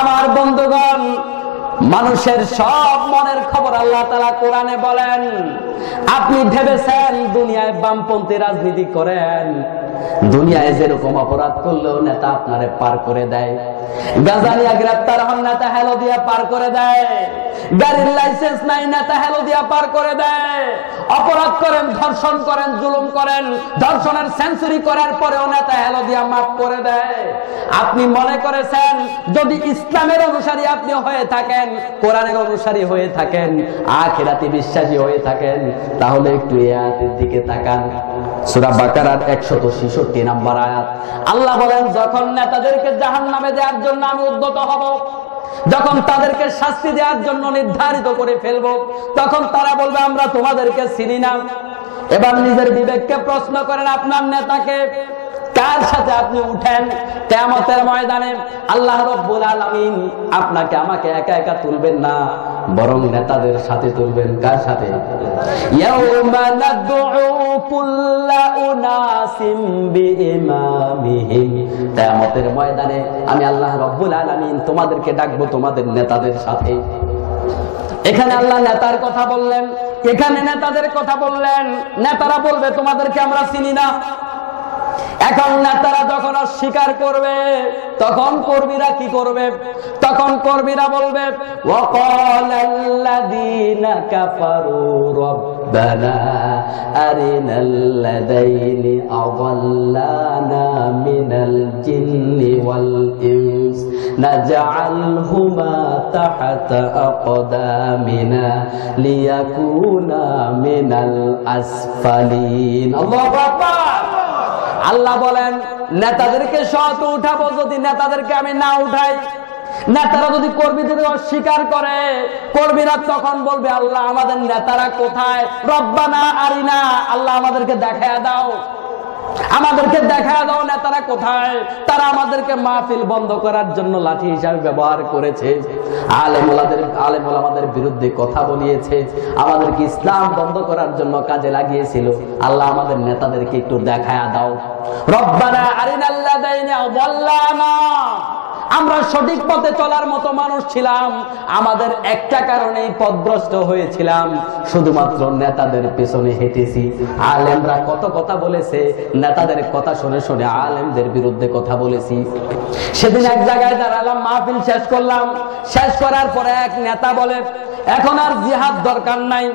আমার বন্ধুগণ, মানুষের সব মনের খবর আল্লাহ তাআলা কোরআনে বলেন। আপনি ভেবেছেন দুনিয়ায় বামপন্থী রাজনীতি করেন, দুনিয়ায় যেরকম অপরাধ করলেও নেতা আপনারে পার করে দেয়। গাঁজা নিয়ে গ্রেফতার হন, নেতা হেলো দিয়া পার করে দেয়। গাড়ির লাইসেন্স নাই, নেতা হেলো দিয়া পার করে দেয়। অপরাধ করেন, ধর্ষণ করেন, জুলুম করেন, ধর্ষণের সেঞ্চুরি করার পরেও নেতা হেলো দিয়া মাফ করে দেয়। আপনি মনে করেছেন যদি ইসলামের অনুসারী আপনি হয়ে থাকেন, কোরআনের অনুসারী হয়ে থাকেন, আখিরাতে বিশ্বাসী হয়ে থাকেন, তাহলে একটু এই আয়াতের দিকে তাকান। সূরা বাকারার 166 নম্বর আয়াত। আল্লাহ বলেন যখন নেতাদেরকে জাহান্নামে দেওয়ার জন্য আমি উদ্যত হব, যখন তাদেরকে শাস্তি দেওয়ার জন্য নির্ধারিত করে ফেলব, তখন তারা বলবে আমরা তোমাদেরকে চিনি না। এবার নিজের বিবেককে প্রশ্ন করেন, আপনার নেতাকে কার সাথে আপনি উঠেন কিয়ামতের ময়দানে? আল্লাহ রাব্বুল আলামিন আপনাকে আমাকে একা একা তুলবেন না, বরং নেতাদের সাথে তুলবেন। কার সাথে? ইয়াউমা নাদউ কুল্লা উনাসিম বিইমামিহিম। কিয়ামতের ময়দানে আমি আল্লাহ রাব্বুল আলামিন তোমাদেরকে ডাকবো তোমাদের নেতাদের সাথে। এখানে আল্লাহ নেতার কথা বললেন, এখানে নেতাদের কথা বললেন। নেতারা বলবে তোমাদেরকে আমরা চিনি না। এখন নেতারা যখন অস্বীকার করবে, তখন কর্মীরা কি করবে? তখন কর্মীরা বলবে ওয়াকালাল্লাযীনা কাফারু রাব্বানা আরিনাল্লাযাইনি আযাল্লানা মিনাল জিন্নি ওয়াল ইনস নাজআলহুমা তাহতা আকদামিনা লিয়াকুনা মিনাল আসফালিন। আল্লাহু আকবার। আল্লাহ বলেন নেতাদেরকে শত উঠাবো, যদি নেতাদেরকে আমি না উঠাই, নেতারা যদি কর্মীদের অস্বীকার করে, কর্মীরা তখন বলবে আল্লাহ আমাদের নেতারা কোথায়? রব্বানা আরিনা, আল্লাহ আমাদেরকে দেখায়া দাও, আমাদেরকে দেখায়া দাও নেতারা কোথায়। তারা আমাদেরকে মাহফিল বন্ধ করার জন্য লাঠি হিসাবে ব্যবহার করেছে, আলেম ওলামাদের বিরুদ্ধে কথা বলিয়েছে, আমাদেরকে ইসলাম বন্ধ করার জন্য কাজে লাগিয়েছিল। আল্লাহ আমাদের নেতাদেরকে একটু দেখায়া দাও। রব্বানা আরিনাল্লাযাইনি আযাল্লানা, আমরা সঠিক পথে চলার মতো মানুষ ছিলাম, আমাদের একটা কারণেই পথভ্রষ্ট হয়েছিলাম, শুধুমাত্র নেতাদের পেছনে হেঁটেছি। আলেমরা কত কথা বলেছে, নেতাদের কথা শুনে শুনে আলেমদের বিরুদ্ধে কথা বলেছি। সেদিন এক জায়গায় দাঁড়ালাম, মাহফিল শেষ করলাম, শেষ করার পরে এক নেতা বলে এখন আর জিহাদ দরকার নাই।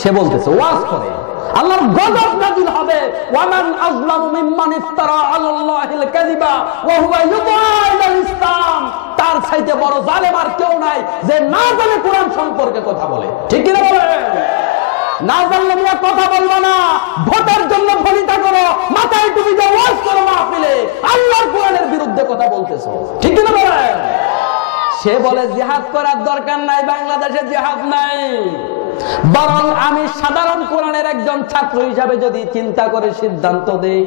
সে বলতেছে ওয়াজ করে আল্লাহর গজব নাযিল হবে, ওয়ামান আযলামু মিম্মান ইফতারা আলাল্লাহিল কাযিবা ওয়া হুয়া ইউদআ ইলাল ইসলাম। তার চাইতে বড় জালেম আর কেউ নাই যে না জানে কোরআন সম্পর্কে কথা বলে। ঠিক কি না বলেন? না জানলে মিয়া কথা বলবো না, ভোটের জন্য ফলিতা করো, মাথায় টুপি দিয়ে ওয়াজ করো, মাহফিলে আল্লাহর কোরআনের বিরুদ্ধে কথা বলতেছো। ঠিক কি না বলেন? সে বলে জিহাদ করার দরকার নাই, বাংলাদেশে জিহাদ নাই। বরং আমি সাধারণ কোরআনের একজন ছাত্র হিসাবে যদি চিন্তা করে সিদ্ধান্ত দেই,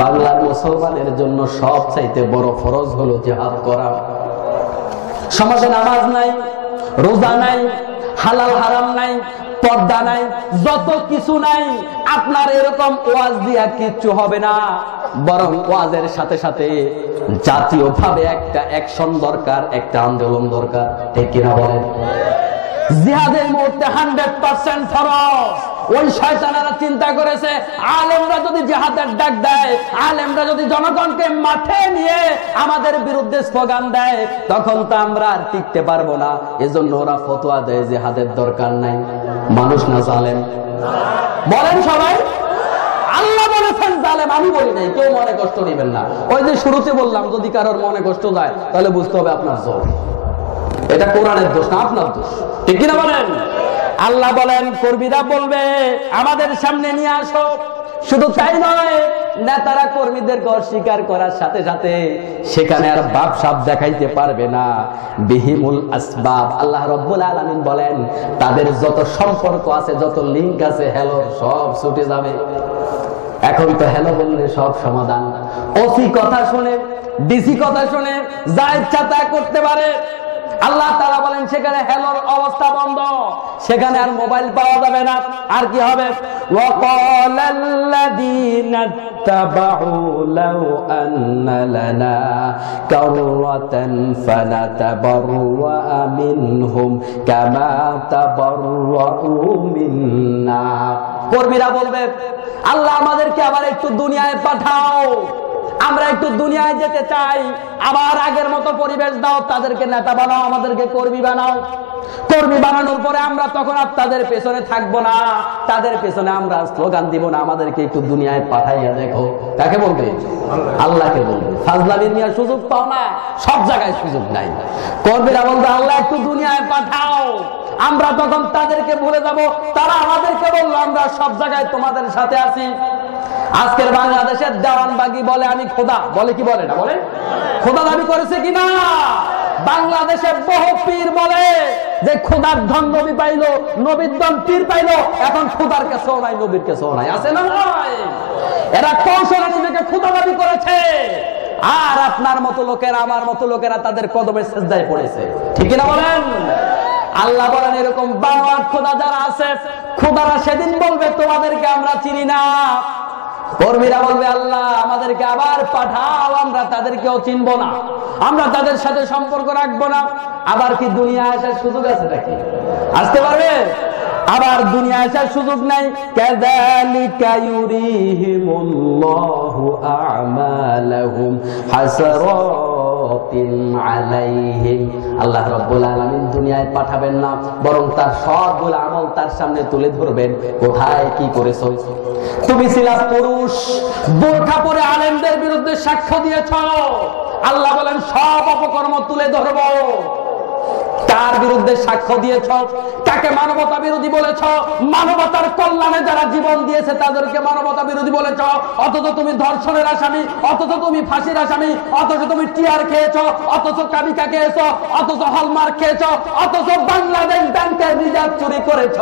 বাংলার মুসলমানের জন্য সবচাইতে বড় ফরজ হলো জিহাদ করা। সমাজে নামাজ নাই, রোজা নাই, হালাল হারাম নাই, পর্দা নাই, যত কিছু নাই। আপনার এরকম ওয়াজ দিয়া কিচ্ছু হবে না, বরং ওয়াজের সাথে সাথে জাতীয়ভাবে একটা অ্যাকশন দরকার, একটা আন্দোলন দরকার। ঠিক কিনা বলেন? জিহাদের মুহূর্তে 100% ফরজ। ওই শয়তানেরা চিন্তা করেছে আলেমরা যদি জিহাদের ডাক দেয়, আলেমরা যদি জনগণকে মাঠে নিয়ে আমাদের বিরুদ্ধে স্লোগান দেয়, তখন তো আমরা আর টিকতে পারবো না। এজন্য ওরা ফতোয়া দেয় জিহাদের দরকার নাই। মানুষ না জালেম? বলেন সবাই। আল্লাহ বলেছেন জালেম, আমি বলি নাই। কেউ মনে কষ্ট নেবেন না। ওই যে শুরুতে বললাম যদি কারোর মনে কষ্ট যায় তাহলে বুঝতে হবে আপনার জোর। এটা কোরআনের দোষ না আপনার দোষ। ঠিক কিনা বলেন? আল্লাহ বলেন কর্মীরা বলবে আমাদের সামনে নিয়ে আসো। শুধু তাই নয়, নেতারা কর্মীদেরকে অস্বীকার করার সাথে সাথে সেখানে আর বাপ সাপ দেখাইতে পারবে না। বিহিমুল আসবাব, আল্লাহ রাব্বুল আলামিন বলেন তাদের যত সম্পর্ক আছে, যত লিংক আছে, হ্যালো সব ছুটে যাবে। এখন তো হ্যালো বললে সব সমাধান। ওসি কথা শুনে, ডিসি কথা শুনে যা ইচ্ছা তা করতে পারে। আল্লাহ তাআলা বলেন সেখানে হ্যালোর অবস্থা বন্ধ, সেখানে আর মোবাইল পাওয়া যাবে না। আর কি হবে? ওয়াকালাল্লাযীনা ইত্তাবাউ লাউ আন্না লানা কাররাতান ফানাতাবাররা মিনহুম কামা তাবাররাউ মিন্না। কর্মীরা বলবে আল্লাহ আমাদেরকে আবার একটু দুনিয়ায় পাঠাও, আমরা একটু দুনিয়ায় যেতে চাই, আবার আগের মতো পরিবেশ দাও, তাদেরকে নেতা বানাও, আমাদেরকে কর্মী বানাও। কর্মী বানানোর পরে আমরা তখন আর তাদের পেছনে থাকবো না, তাদের পেছনে আমরা স্লোগান দিব না, আমাদেরকে একটু দুনিয়ায় পাঠাইয়া দেখো। কাকে বলবে? আল্লাহকে বলবে। ফাজলামি নেওয়ার সুযোগ পাও না, সব জায়গায় সুযোগ নাই। কর্মীরা বলবে আল্লাহ একটু দুনিয়ায় পাঠাও, আমরা তখন তাদেরকে ভুলে যাব, তারা আমাদেরকে বললো আমরা সব জায়গায় তোমাদের সাথে আছি। আজকের বাংলাদেশের দেওয়ানবাগি বলে আমি খোদা, বলে কি বলে না? বলে খোদা দাবি করেছে কিনা? বাংলাদেশে বহু পীর বলে যে খোদার ধন নবী পাইলো, নবীর ধন পীর পাইলো, এখন খোদার কাছেও নাই, নবীর কাছেও নাই। আছে না নয়? এরা কৌশলে নিজেকে খোদা দাবি করেছে, আর আপনার মতো লোকেরা, আমার মতো লোকেরা তাদের কদমে সিজদায় পড়েছে। ঠিক না বলেন? আল্লাহ বলেন এরকম বানোয়াট খোদা যারা আছে, খোদারা সেদিন বলবে তোমাদেরকে আমরা চিনি না। কর্মীরা বলবে আল্লাহ আমাদেরকে আবার পাঠাও, আমরা তাদেরকেও চিনব না, আমরা তাদের সাথে সম্পর্ক রাখবো না। আবার কি দুনিয়া আসার সুযোগ আছে নাকি? আসতে পারবে? আবার দুনিয়া আসার সুযোগ নাই। কাযালিকা ইউরিহিমুল্লাহু আ'মালাহুম হাসারাতিন আলাইহিম। আল্লাহ রাব্বুল আলামিন দুনিয়ায় পাঠাবেন না, বরং তার সবগুলো আমল তার সামনে তুলে ধরবেন। কোথায় কি করেছো? তুমি ছিলা পুরুষ, বোরখা পরে আলেমদের বিরুদ্ধে সাক্ষ্য দিয়েছ, আল্লাহ বলেন সব অপকর্ম তুলে ধরবো। কার বিরুদ্ধে সাক্ষ্য দিয়েছ? কাকে মানবতা বিরোধী বলেছ? মানবতার কল্যাণে যারা জীবন দিয়েছে তাদেরকে মানবতা বিরোধী বলেছ। অথচ তুমি ধর্ষণের আসামি, অথচ তুমি ফাঁসির আসামি, অথচ তুমি টিয়ার খেয়েছ, অথচ কাবিকা খেয়েছ, অথচ হলমার্ক খেয়েছ, অথচ বাংলাদেশ ব্যাংকের রিজার্ভ চুরি করেছ।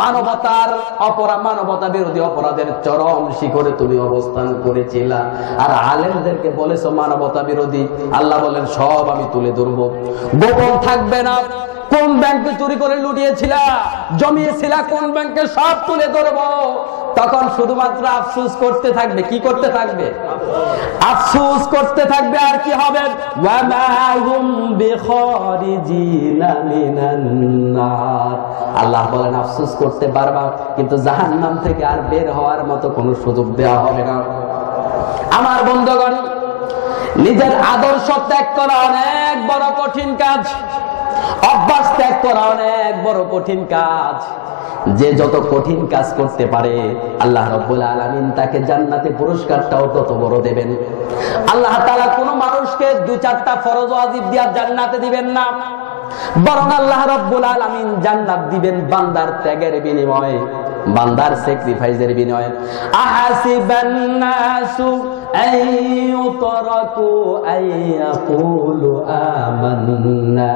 মানবতার অপরাধ, মানবতা বিরোধী অপরাধের চরম শিখরে তুমি অবস্থান করেছিলা, আর আলেমদেরকে বলেছ মানবতা বিরোধী। আল্লাহ বলেন সব আমি তুলে ধরবো, গোপন থাকবে না। কোন ব্যাংকে চুরি করে লুটিয়েছিলা, জমিয়েছিলা কোন ব্যাংকে, সব তুলে ধরবো। তখন শুধুমাত্র আফসোস করতে থাকবে। কি করতে থাকবে? আফসোস করতে থাকবে। আর কি হবে? ওয়ামা হুম বিখারিজিনা মিনান নার। আল্লাহ বলেন আফসোস করতে পারবা, কিন্তু জাহান্নাম থেকে আর বের হওয়ার মতো কোনো সুযোগ দেওয়া হবে না। আমার বন্ধুগণ, নিজের আদর্শ ত্যাগ করা অনেক বড় কঠিন কাজ, অভ্যাস ত্যাগ করা অনেক বড় কঠিন কাজ। যে যত কঠিন কাজ করতে পারে আল্লাহ রাব্বুল আলামিন তাকে জান্নাতে পুরস্কারটাও তত বড় দেবেন। আল্লাহ তাআলা কোন মানুষকে 2-4টা ফরজ ওয়াজিব দিয়া জান্নাতে দিবেন না, বরং আল্লাহ রাব্বুল আলামিন জান্নাত দিবেন বান্দার ত্যাগের বিনিময়ে, বান্দার স্যাক্রিফাইসের বিনিময়ে। আহাসিবান নাসু আইয়ুতরাকু আইয়াকুলু আমান্না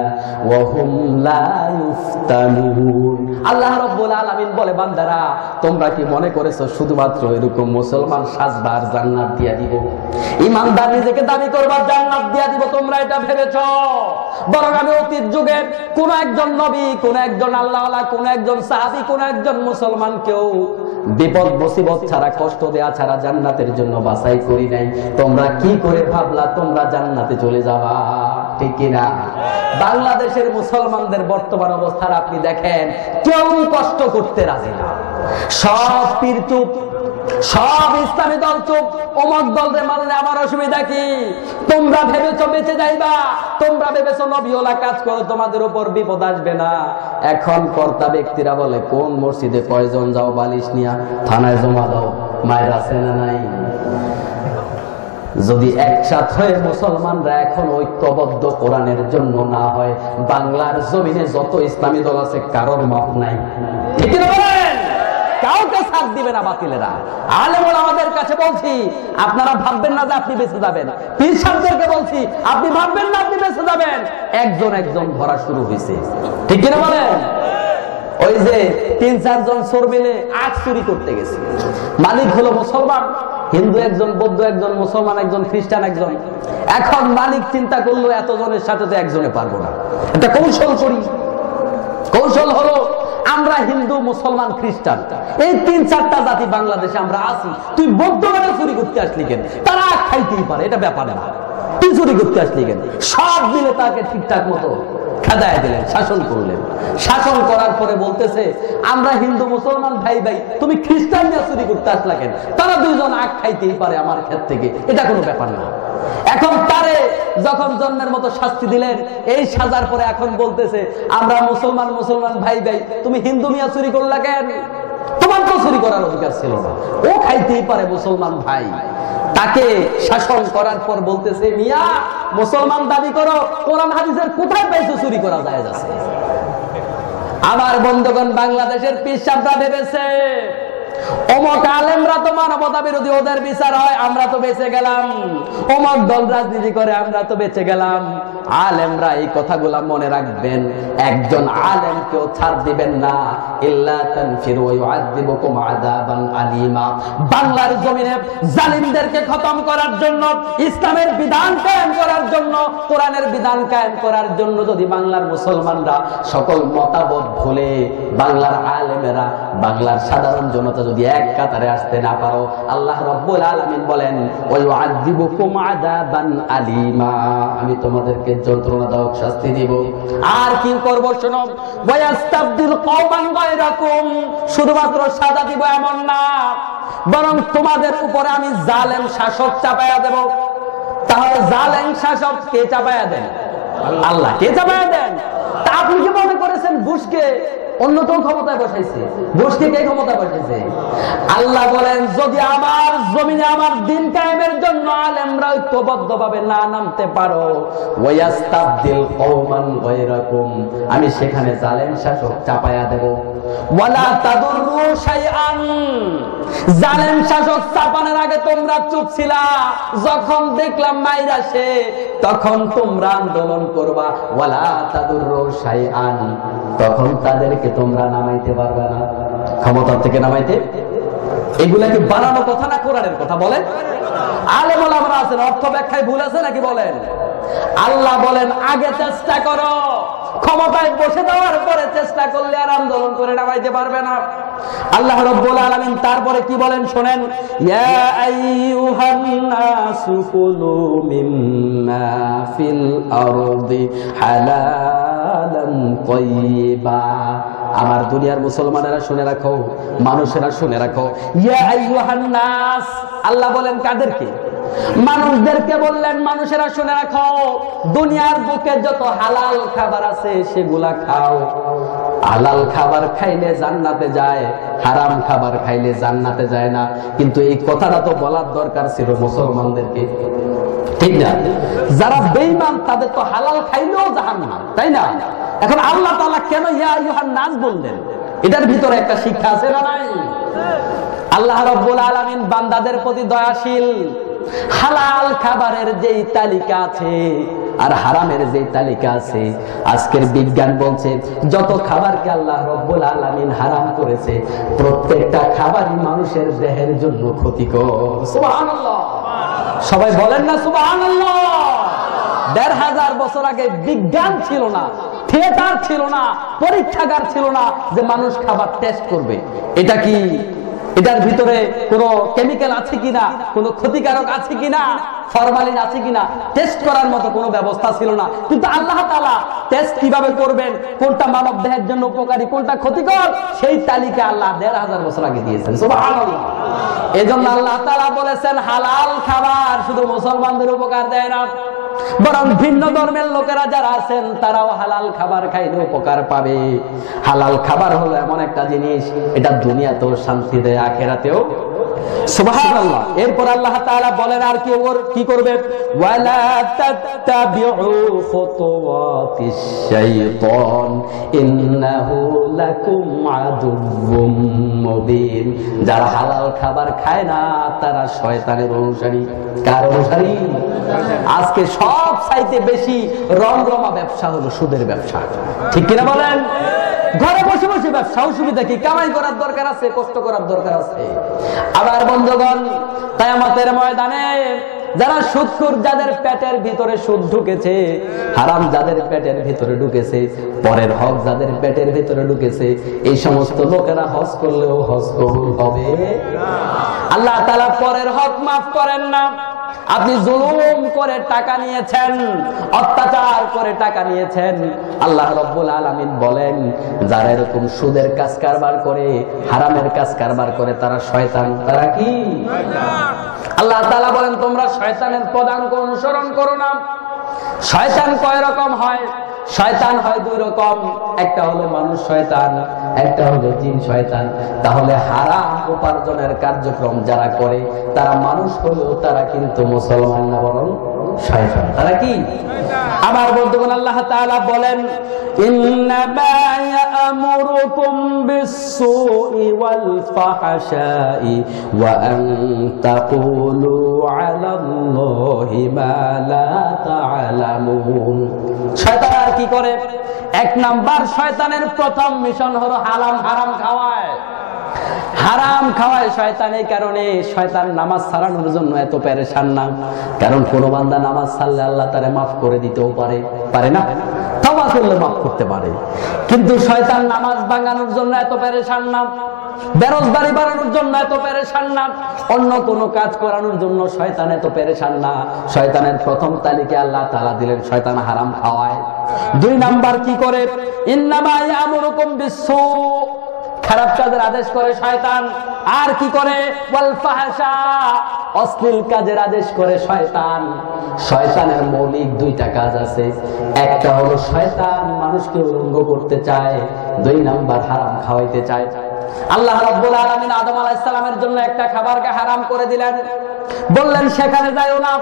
ওয়া হুম লা ইফতানুন। আল্লাহ রাব্বুল আলামিন বলে বান্দারা তোমরা কি মনে করেছো শুধুমাত্র এরকম মুসলমান সাজবার জান্নাত দিয়া দিব, ঈমানদার নিজেকে দাবি করবার জান্নাত দিয়া দিব, তোমরা এটা ভেবেছো? বরং আমি অতীত যুগে কোন একজন নবী, কোন একজন আল্লাহওয়ালা, কোন একজন সাহাবী, কোন একজন মুসলমান কেউ বিপদ মুসিবত ছাড়া, কষ্ট দেয়া ছাড়া জান্নাতের জন্য বাছাই করি নাই। তোমরা কি করে ভাবলা তোমরা জান্নাতে চলে যাবা? ঠিক কিনা? বাংলাদেশের মুসলমানদের বর্তমান অবস্থার আপনি দেখেন, কেউ কষ্ট করতে রাজি না, সব পীর চুপ, সব ইসলামী দল চুপ। অমুক দলরে মানলে আমার অসুবিধা কি? তোমরা ভেবেছো বেঁচে যাইবা, তোমরা ভেবেছো নবীওয়ালা কাজ করো, তোমাদের উপর বিপদ আসবে না। এখন কর্তা ব্যক্তিরা বলে কোন মসজিদে কয়জন যাও বালিশ নিয়া, থানায় জমা দাও, মায়ের আছে না নাই? যদি একসাথ হয়ে মুসলমানরা এখন ঐক্যবদ্ধ কোরআনের জন্য না হয়, বাংলার জমিনে যত ইসলামী দল আছে কারোর মাপ নাই। ঠিক না বলেন? কাউকে সাথ দিবে না বাতিলেরা। আলেম ওলামাদের কাছে বলছি, আপনারা ভাববেন না যে আপনি বেঁচে যাবেন। পীর সাহেবদেরকে বলছি, আপনি ভাববেন না আপনি বেঁচে যাবেন। একজন একজন ধরা শুরু হয়েছে। ঠিক কিনা বলেন? ওই যে ৩-৪ জন চোর মিলে আখ চুরি করতে গেছে, মালিক হলো মুসলমান, হিন্দু একজন, বৌদ্ধ একজন, মুসলমান একজন, খ্রিস্টান একজন। এখন মালিক চিন্তা করলো এতজনের সাথে তো একজনে পারবো না, একটা কৌশল করি। কৌশল হলো, আমরা হিন্দু, মুসলমান, খ্রিস্টান, এই ৩-৪টা জাতি বাংলাদেশে আমরা আছি। তুই বৌদ্ধ মানে চুরি করতে আসলি কেন? তারা আখ খাইতেই পারে, এটা ব্যাপার না। তুই চুরি করতে আসলি কেন? সব মিলে তাকে ঠিকঠাক মতো খেদায় দিলেন, শাসন করলেন। শাসন করার পরে বলতেছে, আমরা হিন্দু মুসলমান ভাই ভাই, তুমি খ্রিস্টান নিয়ে চুরি করতে আসলা কেন? তারা দুইজন আখ খাইতেই পারে আমার ক্ষেত থেকে, এটা কোনো ব্যাপার না। এখন তারে যখন জন্মের মতো শাস্তি দিলেন, এই সাজার পরে এখন বলতেছে, আমরা মুসলমান মুসলমান ভাই ভাই, তুমি হিন্দু মিয়া চুরি করলা কেন? তোমার তো চুরি করার অধিকার ছিল না, ও খাইতেই পারে মুসলমান ভাই। তাকে শাসন করার পর বলতেছে, মিয়া মুসলমান দাবি করো, কোরআন হাদিসের কোথায় পাইছো চুরি করা যায় আছে? আমার বন্ধুগণ, বাংলাদেশের পীর সাহেবরা ভেবেছে অমক আলেমরা তো মানবতা বিরোধী, ওদের বিচার হয়, আমরা তো বেঁচে গেলাম। অমক দল রাজনীতি করে, আমরা তো বেঁচে গেলাম। আলেমরা এই কথাগুলা মনে রাখবেন, একজন আলেমকেও ছাড় দিবেন না। ইল্লা তানফিরু ইউআযিবুকুম আযাবান আলীমা। বাংলার জমিনে জালিমদেরকে খতম করার জন্য, ইসলামের বিধান কায়েম করার জন্য, কোরআনের বিধান কায়েম করার জন্য যদি বাংলার মুসলমানরা সকল মতামত ভুলে, বাংলার আলেমেরা, বাংলার সাধারণ জনতা যদি এক কাতারে আসতে না পারো, আল্লাহ রাব্বুল আলামিন বলেন, ওয়ায়ুআযিবুকুম আযাবান আলীমা, আমি তোমাদেরকে যন্ত্রণাদায়ক শাস্তি দিব। আর কি করব শোনো, ওয়ায়াস্তাবদিল কওমান গায়রাকুম, শুধুমাত্র সাজা দিব এমন না, বরং তোমাদের উপরে আমি জালেম শাসক চাপায়া দেব। তাহলে জালেম শাসক কে চাপায়া দেন? আল্লাহ। কে চাপায়া দেন? তা আপনি কি মনে করেছেন বুশকে অন্যতম ক্ষমতায় বসাইছে? বুশকে কে ক্ষমতায় বসাইছে? আল্লাহ বলেন, যদি আমার জমিনে আমার দিন কায়েমের জন্য আলেমরা ঐক্যবদ্ধভাবে না নামতে পারো, ওয়ায়াস্তাবদিল কওমান গায়রাকুম, আমি সেখানে জালেম শাসক চাপায়া দেব। ওয়ালা তাদুররু শাইআন, জালেম শাসক চাপানোর আগে তোমরা চুপ ছিলা, যখন দেখলাম মাইরা সে, তখন তোমরা আন্দোলন করবা। ওয়ালা তাদুররু শাইআন, তখন তাদেরকে তোমরা নামাইতে পারবে না, ক্ষমতা থেকে নামাইতে। এগুলা কি বানানো কথা না কোরআনের কথা? বলেন। আলেম ওলামারা আছেন, অর্থ ব্যাখ্যায় ভুল আছে নাকি? বলেন। আল্লাহ বলেন, আগে চেষ্টা করো, ক্ষমতায় বসে দেওয়ার পরে চেষ্টা করলে আর আন্দোলন করে নামাইতে পারবে না। আল্লাহ রাব্বুল আলামিন তারপরে কি বলেন শোনেন, ইয়া আইয়ুহান নাসু কুলু মিম্মা ফিল আরদি হালালান তাইয়্যিবা। আমার দুনিয়ার মুসলমানেরা শুনে রাখো, মানুষেরা শুনে রাখো, ইয়া আইয়ুহান নাস, আল্লাহ বলেন কাদেরকে? মানুষদেরকে বললেন, মানুষেরা শুনে রাখো, দুনিয়ার বুকে যত হালাল খাবার আছে সেগুলা খাও। হালাল খাবার খাইলে জান্নাতে যায়, হারাম খাবার খাইলে জান্নাতে যায় না। কিন্তু এই কথাটা তো বলার দরকার ছিল মুসলমানদেরকে, ঠিক না? যারা বেঈমান তাদের তো হালাল খাইলেও জাহান্নাম, তাই না? এখন আল্লাহ তাআলা কেন ইয়া আইয়ুহান নাস বললেন? এটার ভিতরে একটা শিক্ষা আছে না নাই? আল্লাহ রাব্বুল আলামিন বান্দাদের প্রতি দয়াশীল। হালাল খাবারের যেই তালিকা আছে আর হারামের যেই তালিকা আছে, আজকের বিজ্ঞান বলছে যত খাবারকে আল্লাহ রাব্বুল আলামিন হারাম করেছে, প্রত্যেকটা খাবারই মানুষের দেহের জন্য ক্ষতিকর। সুবহানাল্লাহ, সবাই বলেন না সুবহানাল্লাহ। ১৫০০ বছর আগে বিজ্ঞান ছিল না, থিয়েটার ছিল না, পরীক্ষাগার ছিল না যে মানুষ খাবার টেস্ট করবে। এটা কি, এটার ভিতরে কোনো কেমিক্যাল আছে কিনা, কোনো ক্ষতিকারক আছে কিনা, ফরমালিন আছে কিনা, টেস্ট করার মতো কোনো ব্যবস্থা ছিল না। কিন্তু আল্লাহ তাআলা টেস্ট কিভাবে করবেন, কোনটা মানব দেহের জন্য উপকারী, কোনটা ক্ষতিকর, সেই তালিকা আল্লাহ ১৫০০ বছর আগে দিয়েছেন। সুবহানাল্লাহ। এজন্য আল্লাহ তাআলা বলেছেন, হালাল খাবার শুধু মুসলমানদের উপকার দেয় না, বরং ভিন্ন ধর্মের লোকেরা যারা আছেন তারাও হালাল খাবার খাইলে উপকার পাবে। হালাল খাবার হলো এমন একটা জিনিস, এটা দুনিয়াতেও শান্তি দেয়, আখিরাতেও সুবহানাল্লাহ। এরপর আল্লাহ তাআলা বলেন আর কি করবে, ওয়ালা তাত্তাবিউ খুতুওয়াতিশ শাইতান ইন্নাহু লাকুম আদুউম মুবিন। যারা হালাল খাবার খায় না তারা শয়তানের অনুসারী। কার অনুসারী? আজকে সব চাইতে বেশি রমরমা ব্যবসা হলো সুদের ব্যবসা, ঠিক কিনা বলেন? ঘরে বসে বসে ব্যবসা, অসুবিধা কি? কামাই করার দরকার আছে, কষ্ট করার দরকার আছে। আবার বন্ধুগণ, কিয়ামতের ময়দানে যারা সুদখোর, যাদের পেটের ভিতরে সুদ ঢুকেছে, হারাম যাদের পেটের ভিতরে ঢুকেছে, পরের হক যাদের পেটের ভিতরে ঢুকেছে, এই সমস্ত লোকেরা হজ করলেও হজ কবুল হবে না। আল্লাহ তাআলা পরের হক মাফ করেন না। আপনি জুলুম করে টাকা নিয়েছেন, অত্যাচার করে টাকা নিয়েছেন, আল্লাহ রাব্বুল আলামিন বলেন যারা এরকম সুদের কাজ কারবার করে, হারামের কাজ কারবার করে, তারা শয়তান। তারা কি? আল্লাহ তাআলা বলেন তোমরা শয়তানের পদাঙ্ক অনুসরণ করো না। শয়তান কয় রকম হয়? শয়তান হয় দুই রকম, একটা হলো মানুষ শয়তান, একটা হলো জিন শয়তান। তাহলে হারাম উপার্জনের কার্যক্রম যারা করে তারা মানুষ হলেও তারা কিন্তু মুসলমান না, বরং শয়তান। তারা কি? আমার বন্ধুগণ, আল্লাহ তাআলা বলেন ইন্নামা ইয়া'মুরুকুম বিস-সুই ওয়াল ফাহশাই ওয়া আন তাকুলু আলাল্লাহি মা লা তা'লামুন। শয়তান আর কি করে? এক নাম্বার শয়তানের প্রথম মিশন হলো হারাম খাওয়ায়। হারাম খাওয়ায় শয়তান। এই কারণে শয়তান নামাজ ছাড়ানোর জন্য এত পেরেশান না। কারণ কোন বান্দা নামাজ ছাড়লে আল্লাহ তারে মাফ করে দিতেও পারে না, তওবা করলে মাফ করতে পারে। কিন্তু শয়তান নামাজ ভাঙানোর জন্য এত পেরেশান না, বেরোজগারি বাড়ানোর জন্য এত পেরেশান না, অন্য কোন কাজ করানোর জন্য শয়তান এত পেরেশান না। শয়তানের প্রথম তালিকা আল্লাহ তাআলা দিলেন, শয়তান হারাম খাওয়ায়। দুই নাম্বার কি করে? ইন্নামা ইয়া'মুরুকুম বিস-সু, খারাপ কাজের আদেশ করে শয়তান। আর কি করে? ওয়াল ফাহশা, অশ্লীল কাজের আদেশ করে শয়তান। শয়তানের মৌলিক দুইটা কাজ আছে, একটা হলো শয়তান মানুষকে উলঙ্গ করতে চায়, দুই নাম্বার হারাম খাওয়াইতে চায়। আল্লাহ রাব্বুল আলামিন আদম আলাইহিস সালামের জন্য একটা খাবারকে হারাম করে দিলেন, বললেন সেখানে যাইও না।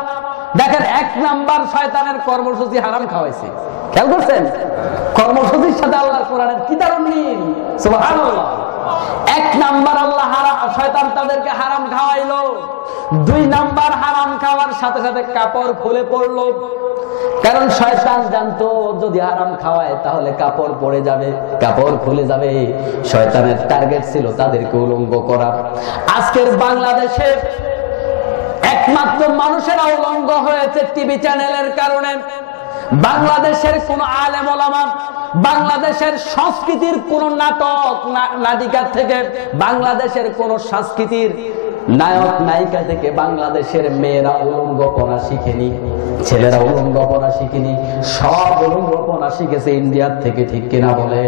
দেখেন, এক নাম্বার শয়তানের কর্মসূচি হারাম খাওয়াইছে। খেয়াল করছেন? কর্মসূচির সাথে আল্লাহর কোরআনের কি দারুণ মিল! সুবহানাল্লাহ। এক নাম্বার আল্লাহ শয়তান তাদেরকে হারাম খাওয়াইলো, দুই নাম্বার হারাম খাওয়ার সাথে সাথে কাপড় খুলে পড়লো। কারণ শয়তান জানতো যদি হারাম খাওয়ায় তাহলে কাপড় পড়ে যাবে, কাপড় খুলে যাবে। শয়তানের টার্গেট ছিল তাদেরকে উলঙ্গ করা। আজকের বাংলাদেশে একমাত্র মানুষেরা উলঙ্গ হয়েছে টিভি চ্যানেলের কারণে। বাংলাদেশের কোন আলেম ওলামা, বাংলাদেশের সংস্কৃতির কোন নাটক নাটিকা থেকে, বাংলাদেশের কোন সংস্কৃতির নায়ক নায়িকা থেকে বাংলাদেশের মেয়েরা উলঙ্গপনা শিখেনি, ছেলেরা উলঙ্গপনা শিখেনি। সব উলঙ্গপনা শিখেছে ইন্ডিয়ার থেকে, ঠিক কিনা বলে?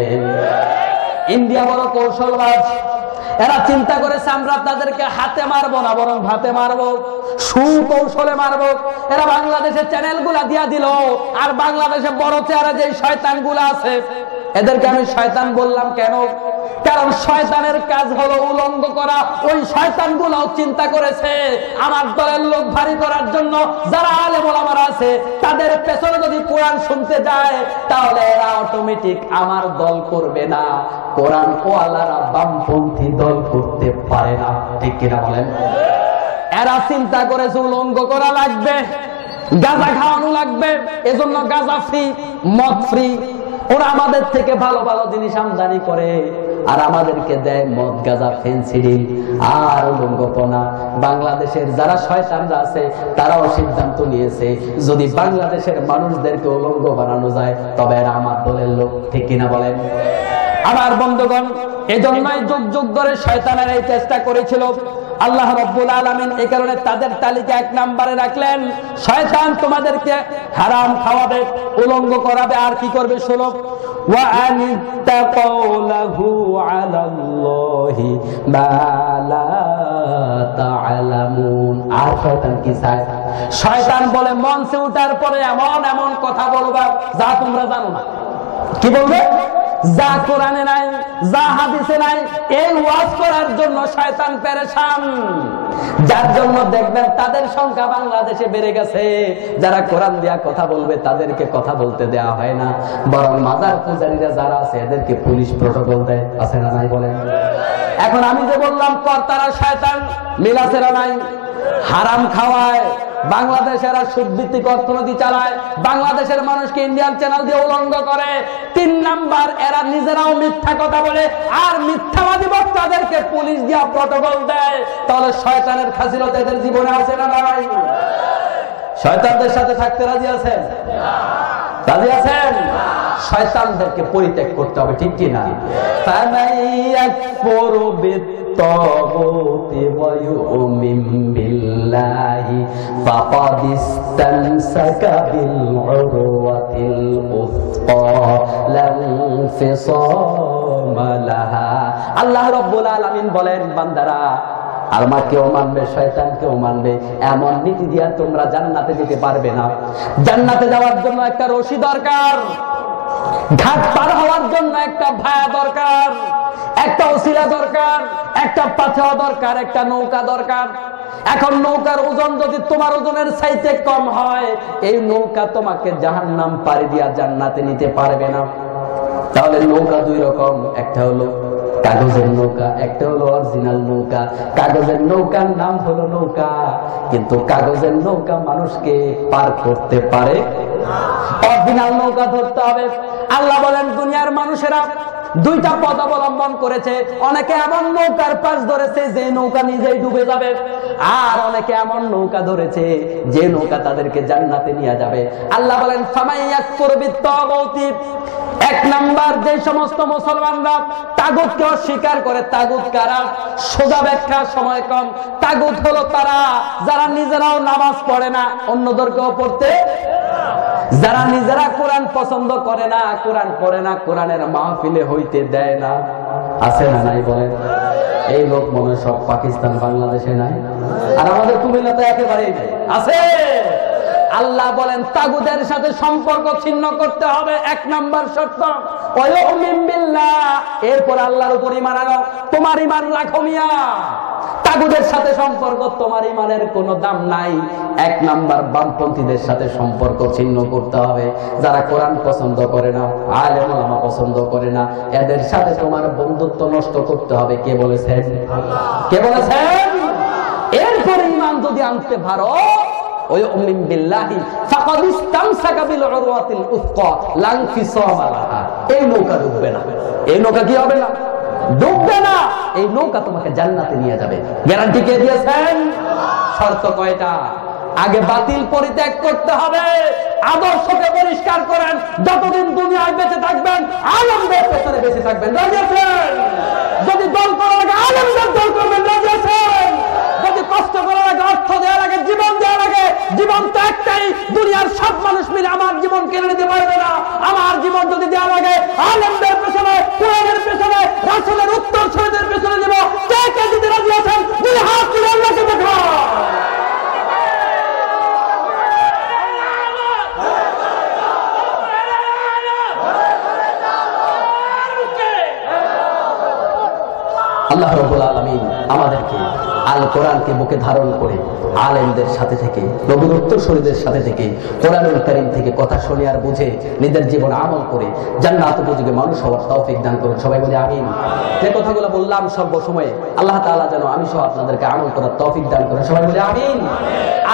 ইন্ডিয়া বড় কৌশলবাজ। এরা চিন্তা করেছে আমরা তাদেরকে হাতে মারবো না, বরং ভাতে মারবো, সুকৌশলে মারবো। এরা বাংলাদেশের চ্যানেল গুলা দিয়া দিল। আর বাংলাদেশে বড় চেহারা যে শয়তান গুলা আছে, এদেরকে আমি শয়তান বললাম কেন? কারণ শয়তানের কাজ হলো উলঙ্গ করা। ওই শয়তান গুলাও চিন্তা করেছে আমার দলের লোক ভারী করার জন্য যারা আলেম ওলামারা আছে তাদের পেছনে যদি কোরআন শুনতে যায় তাহলে এরা অটোমেটিক আমার দল করবে না। কোরআন ওয়ালারা বামপন্থী দল করতে পারে না, ঠিক কিনা বলেন? এরা চিন্তা করেছে উলঙ্গ করা লাগবে, গাঁজা খাওয়ানো লাগবে, এজন্য গাঁজা ফ্রি, মদ ফ্রি। ওরা আমাদের থেকে ভালো ভালো জিনিস আমদানি করে আর আমাদেরকে দেয় মদ, গাঁজা, ফেন্সিডিল আর উলঙ্গপনা। বাংলাদেশের যারা শয়তানরা আছে তারাও সিদ্ধান্ত নিয়েছে যদি বাংলাদেশের মানুষদেরকে উলঙ্গ বানানো যায় তবে এরা আমার দলের লোক, ঠিক কিনা বলেন? আমার বন্ধুগণ, এজন্যই যুগ যুগ ধরে শয়তানের এই চেষ্টা করেছিল। আল্লাহ রাব্বুল আলামিন এই কারণে তাদের তালিকা এক নম্বরে রাখলেন। শয়তান তোমাদেরকে হারাম খাওয়াবে, উলঙ্গ করাবে, আর কি করবে শোনো। ওয়া আনিত্তাকাউলাহু আলাল্লাহি মা লা তা'লামুন। আর শয়তান কি চায়? শয়তান বলে মঞ্চে ওঠার পরে এমন এমন কথা বলবা যা তোমরা জানো না। কি বলবে? যা কোরআনে নাই, যা হাদিসে নাই, এই ওয়াজ করার জন্য শয়তান পেরেশান। যার জন্য দেখবেন তাদের সংখ্যা বাংলাদেশে বেড়ে গেছে। যারা কোরআন দিয়া কথা বলবে তাদেরকে কথা বলতে দেওয়া হয় না, বরং মাজার পূজারীরা যারা আছে এদেরকে পুলিশ প্রটোকল দেয়। আছে না নাই বলেন? এখন আমি যে বললাম কর্তারা শয়তান, মিলাছেরা নাই, হারাম খাওয়ায়, বাংলাদেশের সুদভিত্তিক অর্থনীতি চালায়, বাংলাদেশের মানুষকে ইন্ডিয়ান চ্যানেল দিয়ে উলঙ্গ করে। 3 নাম্বার, এরা নিজেরাও মিথ্যা কথা বলে আর মিথ্যাবাদী বক্তাদেরকে পুলিশ দিয়া প্রটোকল দেয়। তাহলে শয়তানের খাসিলত এদের জীবনে আছে না নাই? শয়তানদের সাথে থাকতে রাজি আছেন? রাজি আছেন? শয়তানদেরকে পরিত্যাগ করতে হবে, ঠিক কি না? আল্লাহ রাব্বুল আলামিন বলেন, বান্দারা আমাকেও মানবে, শয়তানকেও মানবে, এমন নীতি দিয়া তোমরা জান্নাতে যেতে পারবে না। জান্নাতে যাওয়ার জন্য একটা রশি দরকার, ঘাট পার হওয়ার জন্য একটা ভায়া দরকার, একটা ওসিলা দরকার, একটা পাথেও দরকার, একটা নৌকা দরকার। এখন নৌকার ওজন যদি তোমার ওজনের চাইতে কম হয়, এই নৌকা তোমাকে জাহান্নাম পাড়ি দিয়া জান্নাতে নিতে পারবে না। তাহলে নৌকা 2 রকম, একটা হলো কাগজের নৌকা, একটা হলো অরিজিনাল নৌকা। কাগজের নৌকার নাম হলো নৌকা, কিন্তু কাগজের নৌকা মানুষকে পার করতে পারে, অরিজিনাল নৌকা ধরতে হবে। আল্লাহ বলেন, দুনিয়ার মানুষেরা 2টা পথ অবলম্বন করেছে। অনেকে এমন নৌকার পাশ ধরেছে যে নৌকা নিজেই ডুবে যাবে, আর অনেকে এমন নৌকা ধরেছে যে নৌকা তাদেরকে জান্নাতে নিয়ে যাবে। আল্লাহ বলেন, ফামাইয়াকুর বিত্তাগুতি, 1 নাম্বার, যে সমস্ত মুসলমানরা তাগুতকে অস্বীকার করে। তাগুত কারা? সোজা ব্যাখ্যা, সময় কম। তাগুত হলো তারা যারা নিজেরাও নামাজ পড়ে না, অন্যদেরকেও পড়তে, যারা নিজেরা কোরআন পছন্দ করে না, কোরআন পড়ে না, কোরআনের মাহফিলে হইতে দেয় না। আছে না নাই বলেন? এই লোক মনে হয় সব পাকিস্তান বাংলাদেশে নাই, আর আমাদের কুমিল্লাতে একেবারেই নাই। আছে? আল্লাহ বলেন তাগুদের সাথে সম্পর্ক ছিন্ন করতে হবে, 1 নাম্বার শর্ত। এরপর আল্লাহর উপর ঈমান আনো। তোমার ঈমান রাখো মিয়া, তাগুদের সাথে সম্পর্ক, তোমার ঈমানের কোনো দাম নাই। 1 নাম্বার, বামপন্থীদের সাথে সম্পর্ক ছিন্ন করতে হবে। যারা কোরআন পছন্দ করে না, আলেম ওলামা পছন্দ করে না, এদের সাথে তোমার বন্ধুত্ব নষ্ট করতে হবে। কে বলেছেন? কে বলেছেন? এরপর ঈমান যদি আনতে পারো, এই নৌকা ডুববে না। এই নৌকা কি হবে না? ডুববে না। এই নৌকা তোমাকে জান্নাতে নিয়ে যাবে। গ্যারান্টি কে দিয়েছেন? শর্ত কয়টা? আগে বাতিল পরিত্যাগ করতে হবে, আদর্শকে পরিষ্কার করেন। যতদিন দুনিয়ায় বেঁচে থাকবেন আলেমদের পেছনে বেঁচে থাকবেন। রাজি আছেন? যদি দল করার আগে আলেমদের দল করবেন। রাজি আছেন? যদি কষ্ট করার আগে, অর্থ দেওয়ার আগে, জীবন দেওয়ার আগে, জীবন তো একটাই, দুনিয়ার সব মানুষ মিলে আমার জীবন কেড়ে নিতে পারবে না। আমার জীবন যদি দেওয়ার আগে আলেমদের পেছনে, কোরআনের পেছনে, রাসূলের উত্তর শরীদের পেছনে দেব, কে কে দিতে রাজি আছেন? 2 হাত তুলে আল্লাহকে দেখান। আল্লাহ রাব্বুল আলামিন আমাদেরকে আল কোরআনকে বুকে ধারণ করে আলেমদের সাথে থেকে, নবীর উত্তরসূরিদের সাথে থেকে, কোরআনুল কারীম থেকে কথা শুনে আর বুঝে নিজের জীবন আমল করে জান্নাত উপযোগী মানুষ হওয়ার তৌফিক দান করুন। সবাই বলি আমিন। যে কথাগুলো বললাম সর্বসময়ে আল্লাহ তাআলা যেন আমি সহ আপনাদেরকে আমল করার তৌফিক দান করেন। সবাই বলি আমিন।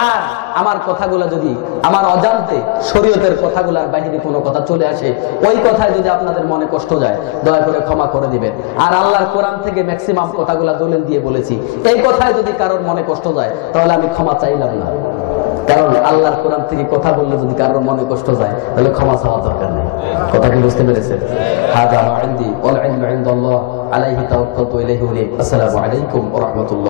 আর আমার কথাগুলো যদি আমার অজান্তে শরীয়তের কথাগুলোর বাইরে কোনো কথা চলে আসে, ওই কথায় যদি আপনাদের মনে কষ্ট যায়, দয়া করে ক্ষমা করে দিবেন। আর আল্লাহর কোরআন থেকে ম্যাক্সিমাম কথাগুলো দলিল দিয়ে বলেছি, এই কথায় যদি কারোর মনে কষ্ট যায় তাহলে আমি ক্ষমা চাইলাম না। কারণ আল্লাহর কোরআন থেকে কথা বললে যদি কারোর মনে কষ্ট যায় তাহলে ক্ষমা চাওয়ার দরকার নেই। কথা কি বুঝতে পেরেছেন? হাযা মা ইনদি ওয়াল ইলমু ইনদাল্লাহ আলাইহি তাওয়াক্কালতু ইলাইহি উনীব। আসসালামু আলাইকুম ওয়া রাহমাতুল্লাহ।